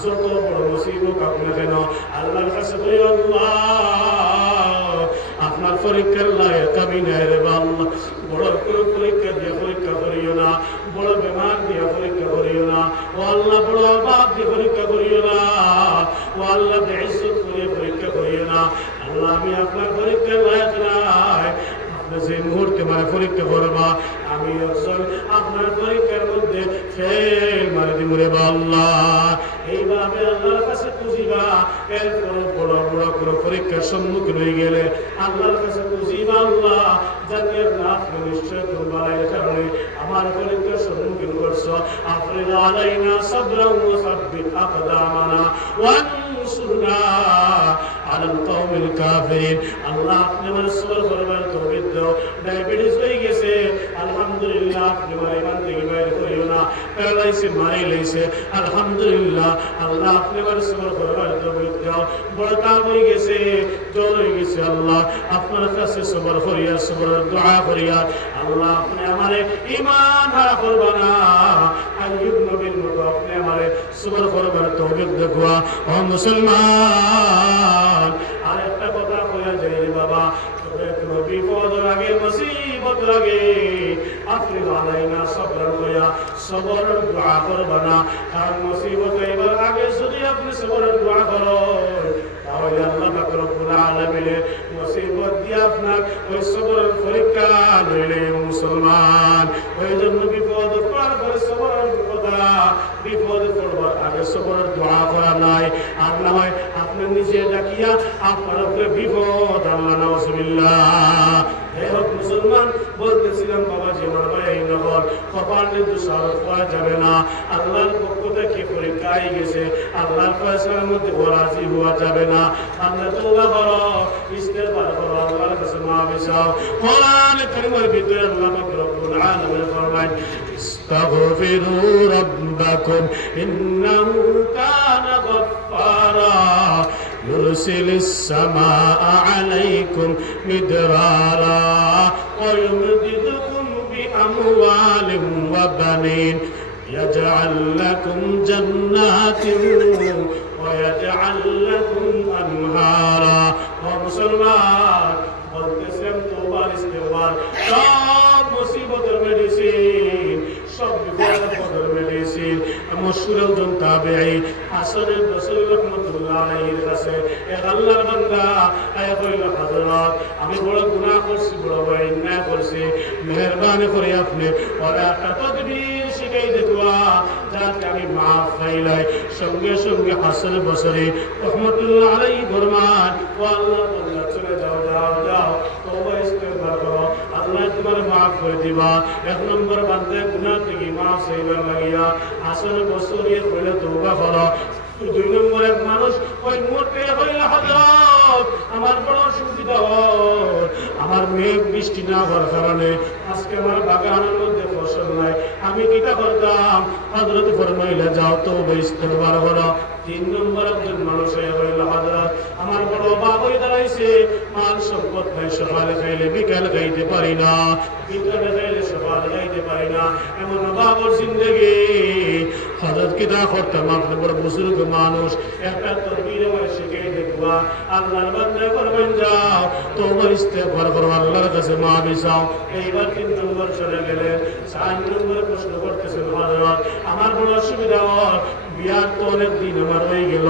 যত বড় মুসিবত আপনি কেন আল্লাহর কাছে বলি আল্লাহ আপনার পরীক্ষার লাগে কামি নাই রে আল্লাহ বড় করে পরীক্ষা দিয়ে পরীক্ষা করিও না বড় বেমার দিয়ে পরীক্ষা করিও না ও আল্লাহ বড় অভাব দিয়ে পরীক্ষা করিও না ও আল্লাহ বেইজ্জত করে পরীক্ষা করিও না আল্লাহ আমি আপনার পরীক্ষার লায়ক নাই আপনি যে মুহূর্তে মানে পরীক্ষা করবা আমি একজন আপনার পরীক্ষার মধ্যে ফেল মারি দিব রে আল্লাহ এইভাবে আল্লাহর কাছে খুঁজিবা এরপর বড় বড় করে পরীক্ষার সম্মুখীন হয়ে গেলে আল্লাহর কাছে খুঁজিবা আল্লাহ জানেন না আপনি নিশ্চয় করবার কারণে আমার পরীক্ষার সম্মুখীন করছো আপনি আলাইনা সাবরান ওয়া সাব্বিত আকদামানা ওয়ানসুরনা আলাল কওমিল কাফিরিন আল্লাহ আপনি আমার সবর করবার তৌফিক দাও ডায়াবেটিস হয়ে গেছে আলহামদুলিল্লাহ আপনি আমার ইমান থেকে বাইরে করিও না প্যারালাইসিস মারি লইছে আলহামদুলিল্লাহ আল্লাহ আপনি আমার সবর করবার তৌফিক দাও বড় কাম হয়ে গেছে জ্বর হয়ে গেছে আল্লাহ আপনার কাছে সবর করিয়া সবরের দোয়া করিয়া আল্লাহ আপনি আমারে ঈমান হারা করবা না আইয়ুব নবীর মতো আপনি আমারে সবর করবার তৌফিক দেওয়া ও মুসলমান আর একটা কথা কইয়া যাই রে বাবা কোনো বিপদ লাগে মুসিবত লাগে আপনি আলাইনা সবর কইয়া সবর দোয়া করবা না কারণ মুসিবত এবার আগে যদি আপনি সবরের দোয়া করো তাহলে আল্লাহ পাক রব্বুল আলামিনের মুসিবত দিয়ে আপনার ওই সবরের পরীক্ষা লইলে মুসলমান ওই জন্য বিপদ পার করে সবরের কথা বিপদ পড়বার আগে সবরের দোয়া করা নাই আর না হয় আপনি নিজে ডাকিয়া আপনার উপরে বিপদ আল্লাহ নাউজুবিল্লাহ হে মুসলমান বলতেছিলাম বাবা জীবন ভাই নগর কপালে দোষারোপ করা যাবে না আল্লাহর পক্ষ থেকে পরীক্ষা হয়ে গেছে আল্লাহর ফয়সালার মধ্যে রাজি হওয়া যাবে না আমরা তওবা করো ইস্তেগফার করো আল্লাহর কাছে মাফি চাও কোরআন কারীমের ভিতরে আল্লাহ পাক রব্বুল আলামিন ফরমান ইস্তাগফিরু রাব্বাকুম ইন্নাহু কানা গফফারা يرسل السماء عليكم مدرارا ويمددكم بأموال وبنين يجعل لكم جنات ويجعل لكم أنهارا ومسلمان والتسلم توبار استغفار সব মুসিবতের মেডিসিন সব বিপদের মেডিসিন মশহুর একজন তাবেঈ হাসান বসরি রাহমাতুল্লাহ আলাইহির কাছে এক আল্লাহর বান্দা আয়া কইল হযরত আমি বড় গুনাহ করছি বড় অন্যায় করছি মেহেরবানি করে আপনি ওরা একটা তদবির শিখাই দেওয়া যাতে আমি মাফ পাইলাই সঙ্গে সঙ্গে হাসান বসরি রাহমাতুল্লাহ আলাইহি ফরমান ও আল্লাহ আল্লাহ চলে যাও যাও যাও তওবা ইস্তেগফার করো আল্লাহ তোমার মাফ করে দিবা এক নম্বর বান্দে গুনাহ থেকে মাফ চাইবার লাগিয়া হাসান বসরি কইলে তওবা করো দুই নম্বর এক মানুষ ওই মুহূর্তে হইল হযরত আমার বড় সুবিধা হয় আমার মেঘ বৃষ্টি না হওয়ার কারণে আজকে আমার বাগানের মধ্যে ফসল নাই আমি কিটা করতাম হযরত ফরমাইলে যাও তো ইস্তেগফার করো তিন নম্বর একজন মানুষ হইল হযরত আমার বড় অভাব হয়ে দাঁড়াইছে মাল সম্পদ নাই সকালে খাইলে বিকালে খাইতে পারি না বিকালে খাইলে সকালে খাইতে পারি না এমন অভাবর জিন্দেগি হযরত কিটা করতাম আপনার বড় বুজুর্গ মানুষ একটা তদবির শিখে দেখবা আল্লাহর বান্দা করবেন যাও তওবা ইস্তেগফার করো, আল্লাহর কাছে মাফি চাও। এইবার 3 নম্বর চলে গেলে 4 নম্বর প্রশ্ন করতেছেন, হযরত আমার বড় অসুবিধা হয়, বিয়ার তো অনেক দিন আমার হয়ে গেল,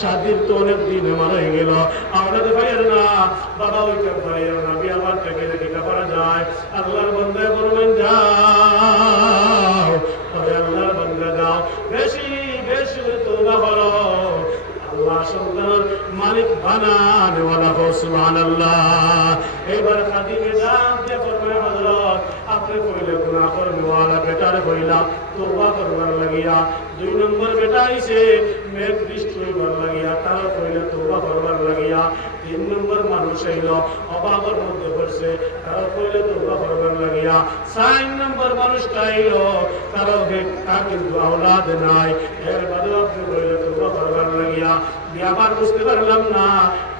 শাদির তো অনেক দিন আমার হয়ে গেল, আওলাদ ভাইয়ের না, বাবা ওইটা ভাইয়ের না, বিয়া বার থেকে লেখা করা যায়। আল্লাহর বান্দা বলবেন যাও, ওরে আল্লাহর বান্দা যাও, বেশি বেশি তওবা করো, আল্লাহ সন্তানের মালিক বানান, ওয়ালা সুবহানাল্লাহ। এবার খাদিজা ডাক দিয়ে ফরমায়, হযরত আপনি কইলে গুনাহ করবে ওয়ালা বেটারে কইলাম তওবা করবার লাগিয়া, 2 নম্বর বেটা আইছে মেঘ বৃষ্টি হইবার লাগিয়া, তারা কইলে তওবা করবার লাগিয়া, 3 নম্বর মানুষ আইল অবাকের মধ্যে পড়ছে, তারা কইলে তওবা করবার লাগিয়া, 4 নম্বর মানুষটা আইল তার কিন্তু আওলাদ নাই, এর বাদে আপনি কইলে তওবা করবার লাগিয়া। আবার বুঝতে পারলাম না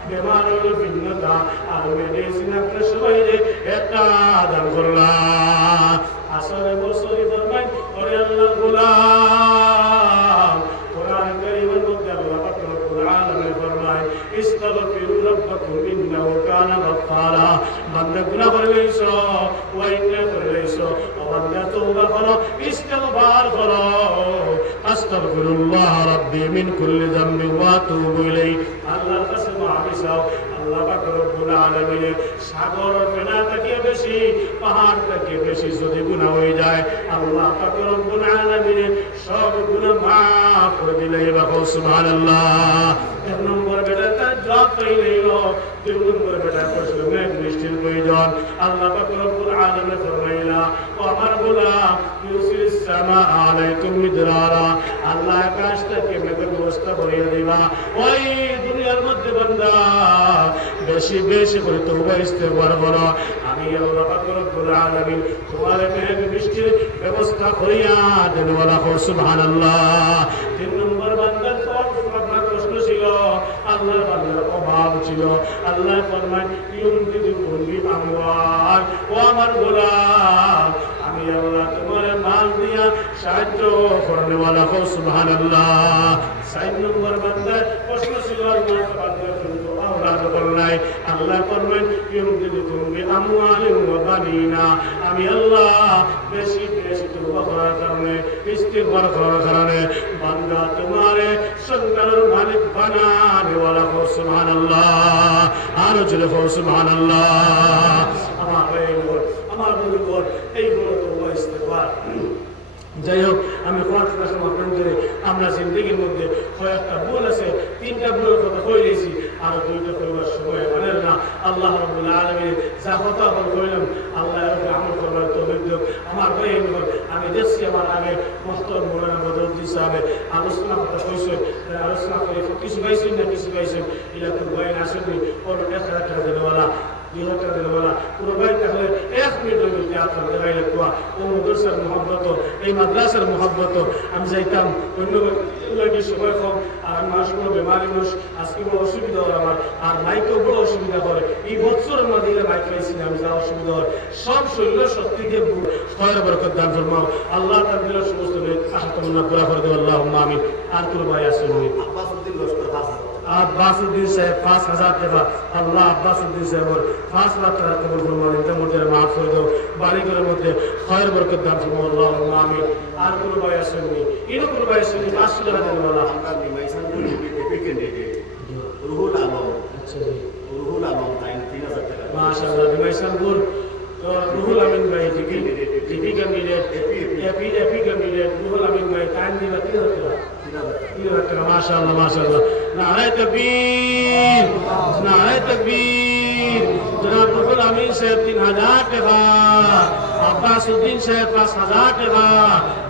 বেমার হইল ভিন্নতা, আর মেডিসিন আপনি সবাই একটা দান করলাম। আসলে বছরই ফরমাই, ওরে আল্লাহর গোলাম, কোরআন কারীমের মধ্যে আল্লাহ পাক রব্বুল আলামিন ফরমায়, ইস্তাগফিরু রাব্বাকুম ইন্নাহু কানা গাফফারা। বান্দা গুনাহ করলেইছো, ওয়াইনা করলেইছো, বান্দা তওবা করো, ইস্তিগফার করো, আস্তাগফিরুল্লাহ রাব্বি মিন কুল্লি যামবি ওয়া আতুবু ইলাইহি। আল্লাহর কাছে মাফি চাও। আল্লাহ পাক রব্বুল আলামিন সাগর ফেনা থেকে বেশি, পাহাড় থেকে বেশি যদি গুনাহ হয়ে যায়, আল্লাহ পাক রব্বুল আলামিন সব গুনাহ মাফ করে দিলেই বাবা সুবহানাল্লাহ। 1 নম্বর বেটা তার জব পাইলেইল, 2 নম্বর বেটা প্রশ্ন মেঘ বৃষ্টির প্রয়োজন, আল্লাহ পাক রব্বুল আলামিন ফরমাইলা, ও আমার গোলাম ইউসিস সামা আলাইকুম মিদরারা, আল্লাহ আকাশ থেকে মেঘের ব্যবস্থা করে দিবা। ওই দুনিয়ার মধ্যে বান্দা বেশি বেশি করে তওবা ইস্তেগফার করো, আমি আল্লাহ পাক রব্বুল আলামিন তোমার মেঘ বৃষ্টির ব্যবস্থা করিয়া দেন, ওয়ালা সুবহানাল্লাহ। 3 নম্বর বান্দার আপনার প্রশ্ন ছিল, আল্লাহর বান্দার অভাব ছিল, আল্লাহ ফরমান ইউনদিদুকুম বিআমওয়াল, ও আমার গোলাম আমি আল্লাহ তোমার মাল দিয়া সাহায্য করবে, ওয়ালা সুবহানাল্লাহ। 4 নম্বর বান্দার প্রশ্ন ছিল, আল্লাহ বান্দার কিন্তু আওলাদ নাই, আল্লাহ ফরমান ইউনদিদুকুম বিআমওয়ালিন ওয়া বানিনা, আমি আল্লাহ বেশি বেশি তওবা করার কারণে, ইস্তিগফার করার কারণে বান্দা তোমারে সন্তানের মালিক বানাবে, ওয়ালা সুবহানাল্লাহ। আর জোরে সুবহানাল্লাহ। আমার ভাইগণ, আমার বন্ধুগণ, এই হলো তওবা ইস্তিগফার। যাই হোক, আমি কোরআন মাধ্যম ধরে আমরা জিন্দগির মধ্যে কয়েকটা ভুল আছে, 3টা ভুলের কথা কইলেছি, আর 2টা কইবার সময় মানে না। আল্লাহ রাব্বুল আলামিন যা কথা কইলাম, আল্লাহ এর আমল করার তৌফিক দিন। আমার ভাইগণ, আমি দেখছি আমার আগে মুফতি মাওলানা বদরুদ্দিন সাহেব আলোচনা কথা কইছে, আলোচনা করে কিছু পাইছেন না কিছু পাইছেন, এটা তো বয়ান আসেনি, ওর 1 লাখ টাকা দেওয়ালা, 2 লাখ টাকা দেওয়ালা, পুরো ভাই তাহলে 1 মিনিট হইতে আপনার দেখাই লাগতো। ও মাদ্রাসার মহব্বত, এই মাদ্রাসার মহব্বত আমি যাইতাম, অন্য লাগে সময় কম, আর মানুষগুলো বেমারি মানুষ, আজকে বড় অসুবিধা হয় আমার, আর মাইকেও বড় অসুবিধা করে। এই বছরের মধ্যে মাইক পাইছি না, আমি যা অসুবিধা হয়, সব শরীর শক্তি দিয়ে খয়ের বরকত দান ফরমাও। আল্লাহ তার দিলের সমস্ত আশা কামনা পুরা করে দেব, আল্লাহুম্মা আমিন। আর কোন ভাই আছে আব্বাসউদ্দিন সাহেব 5000 টাকা, আল্লাহ আব্বাসউদ্দিন সাহেবের 5 লাখ টাকা কবুল ফরমাও, ইনকাম মধ্যে মাফ করে দাও, বাড়িঘরের মধ্যে খয়ের বরকত দান ফরমাও, আল্লাহুম্মা আমিন। আর কোন ভাই আসেননি, ইনো কোন ভাই আসেননি, 500 টাকা দেন ওয়ালা। আমরা নিমাইসান রুহুল আলম, আচ্ছা জি, রুহুল আলম 3000 টাকা, মাশাআল্লাহ। নিমাইসান রুহুল আমিন ভাই TV candidate, AP candidate Ruhul Amin ভাই টাইম দিলা 3000 টাকা, মাশাআল্লাহ মাশাআল্লাহ। নারে তাকবীর, নারে তাকবীর। জনাব রুহুল আমিন সাহেব 3000 টাকা, আব্বাসউদ্দিন সাহেব 5000 টাকা।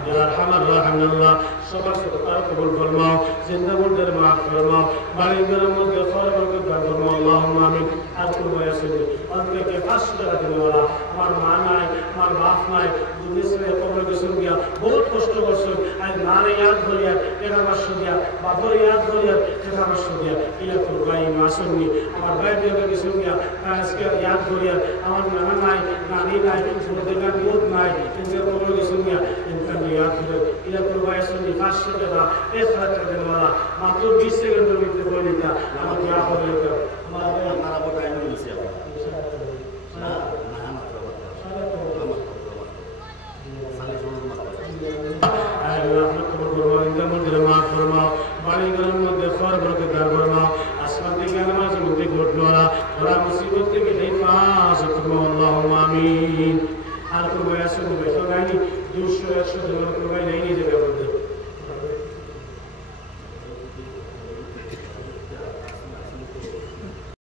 ইয়া আরহামার রাহিমিল্লাহ, সবার সাদকা কবুল ফরমাও, জিন্দা মুর্দার মাফ ফরমাও, বাড়িঘরের মধ্যে খয়ের বরকত দান ফরমাও, আল্লাহুম্মা আমিন। আর কোন ভাই আছে অন্তকে 500 টাকা দেওয়ালা, আমার মা নাই, আমার বাপ নাই, দুনিয়া কবর গেছেন গিয়া, বহুত কষ্ট করছেন, আজ নারে ইয়াদ করিয়া 500 দিয়া, বাপর ইয়াদ করিয়া 500 দিয়া, ইয়া তোর ভাই মাসুনি, আমার ভাই দিয়ে গেছেন গিয়া, আজকে ইয়াদ করিয়া, আমার নানা নাই, নানি নাই, ছোটদের বহুত নাই, কিন্তু কবর গেছেন গিয়া, ইনকাম ইয়াদ করে, ইয়া তোর ভাই শুনি 500 টাকা, 1 লাখ টাকা দেওয়ালা, মাত্র 20 সেকেন্ডের ভিতরে বলে দিতা, আমাকে ইয়া করে দিতা। আমার আপনারা বড় টাইম নিয়েছি। শুধু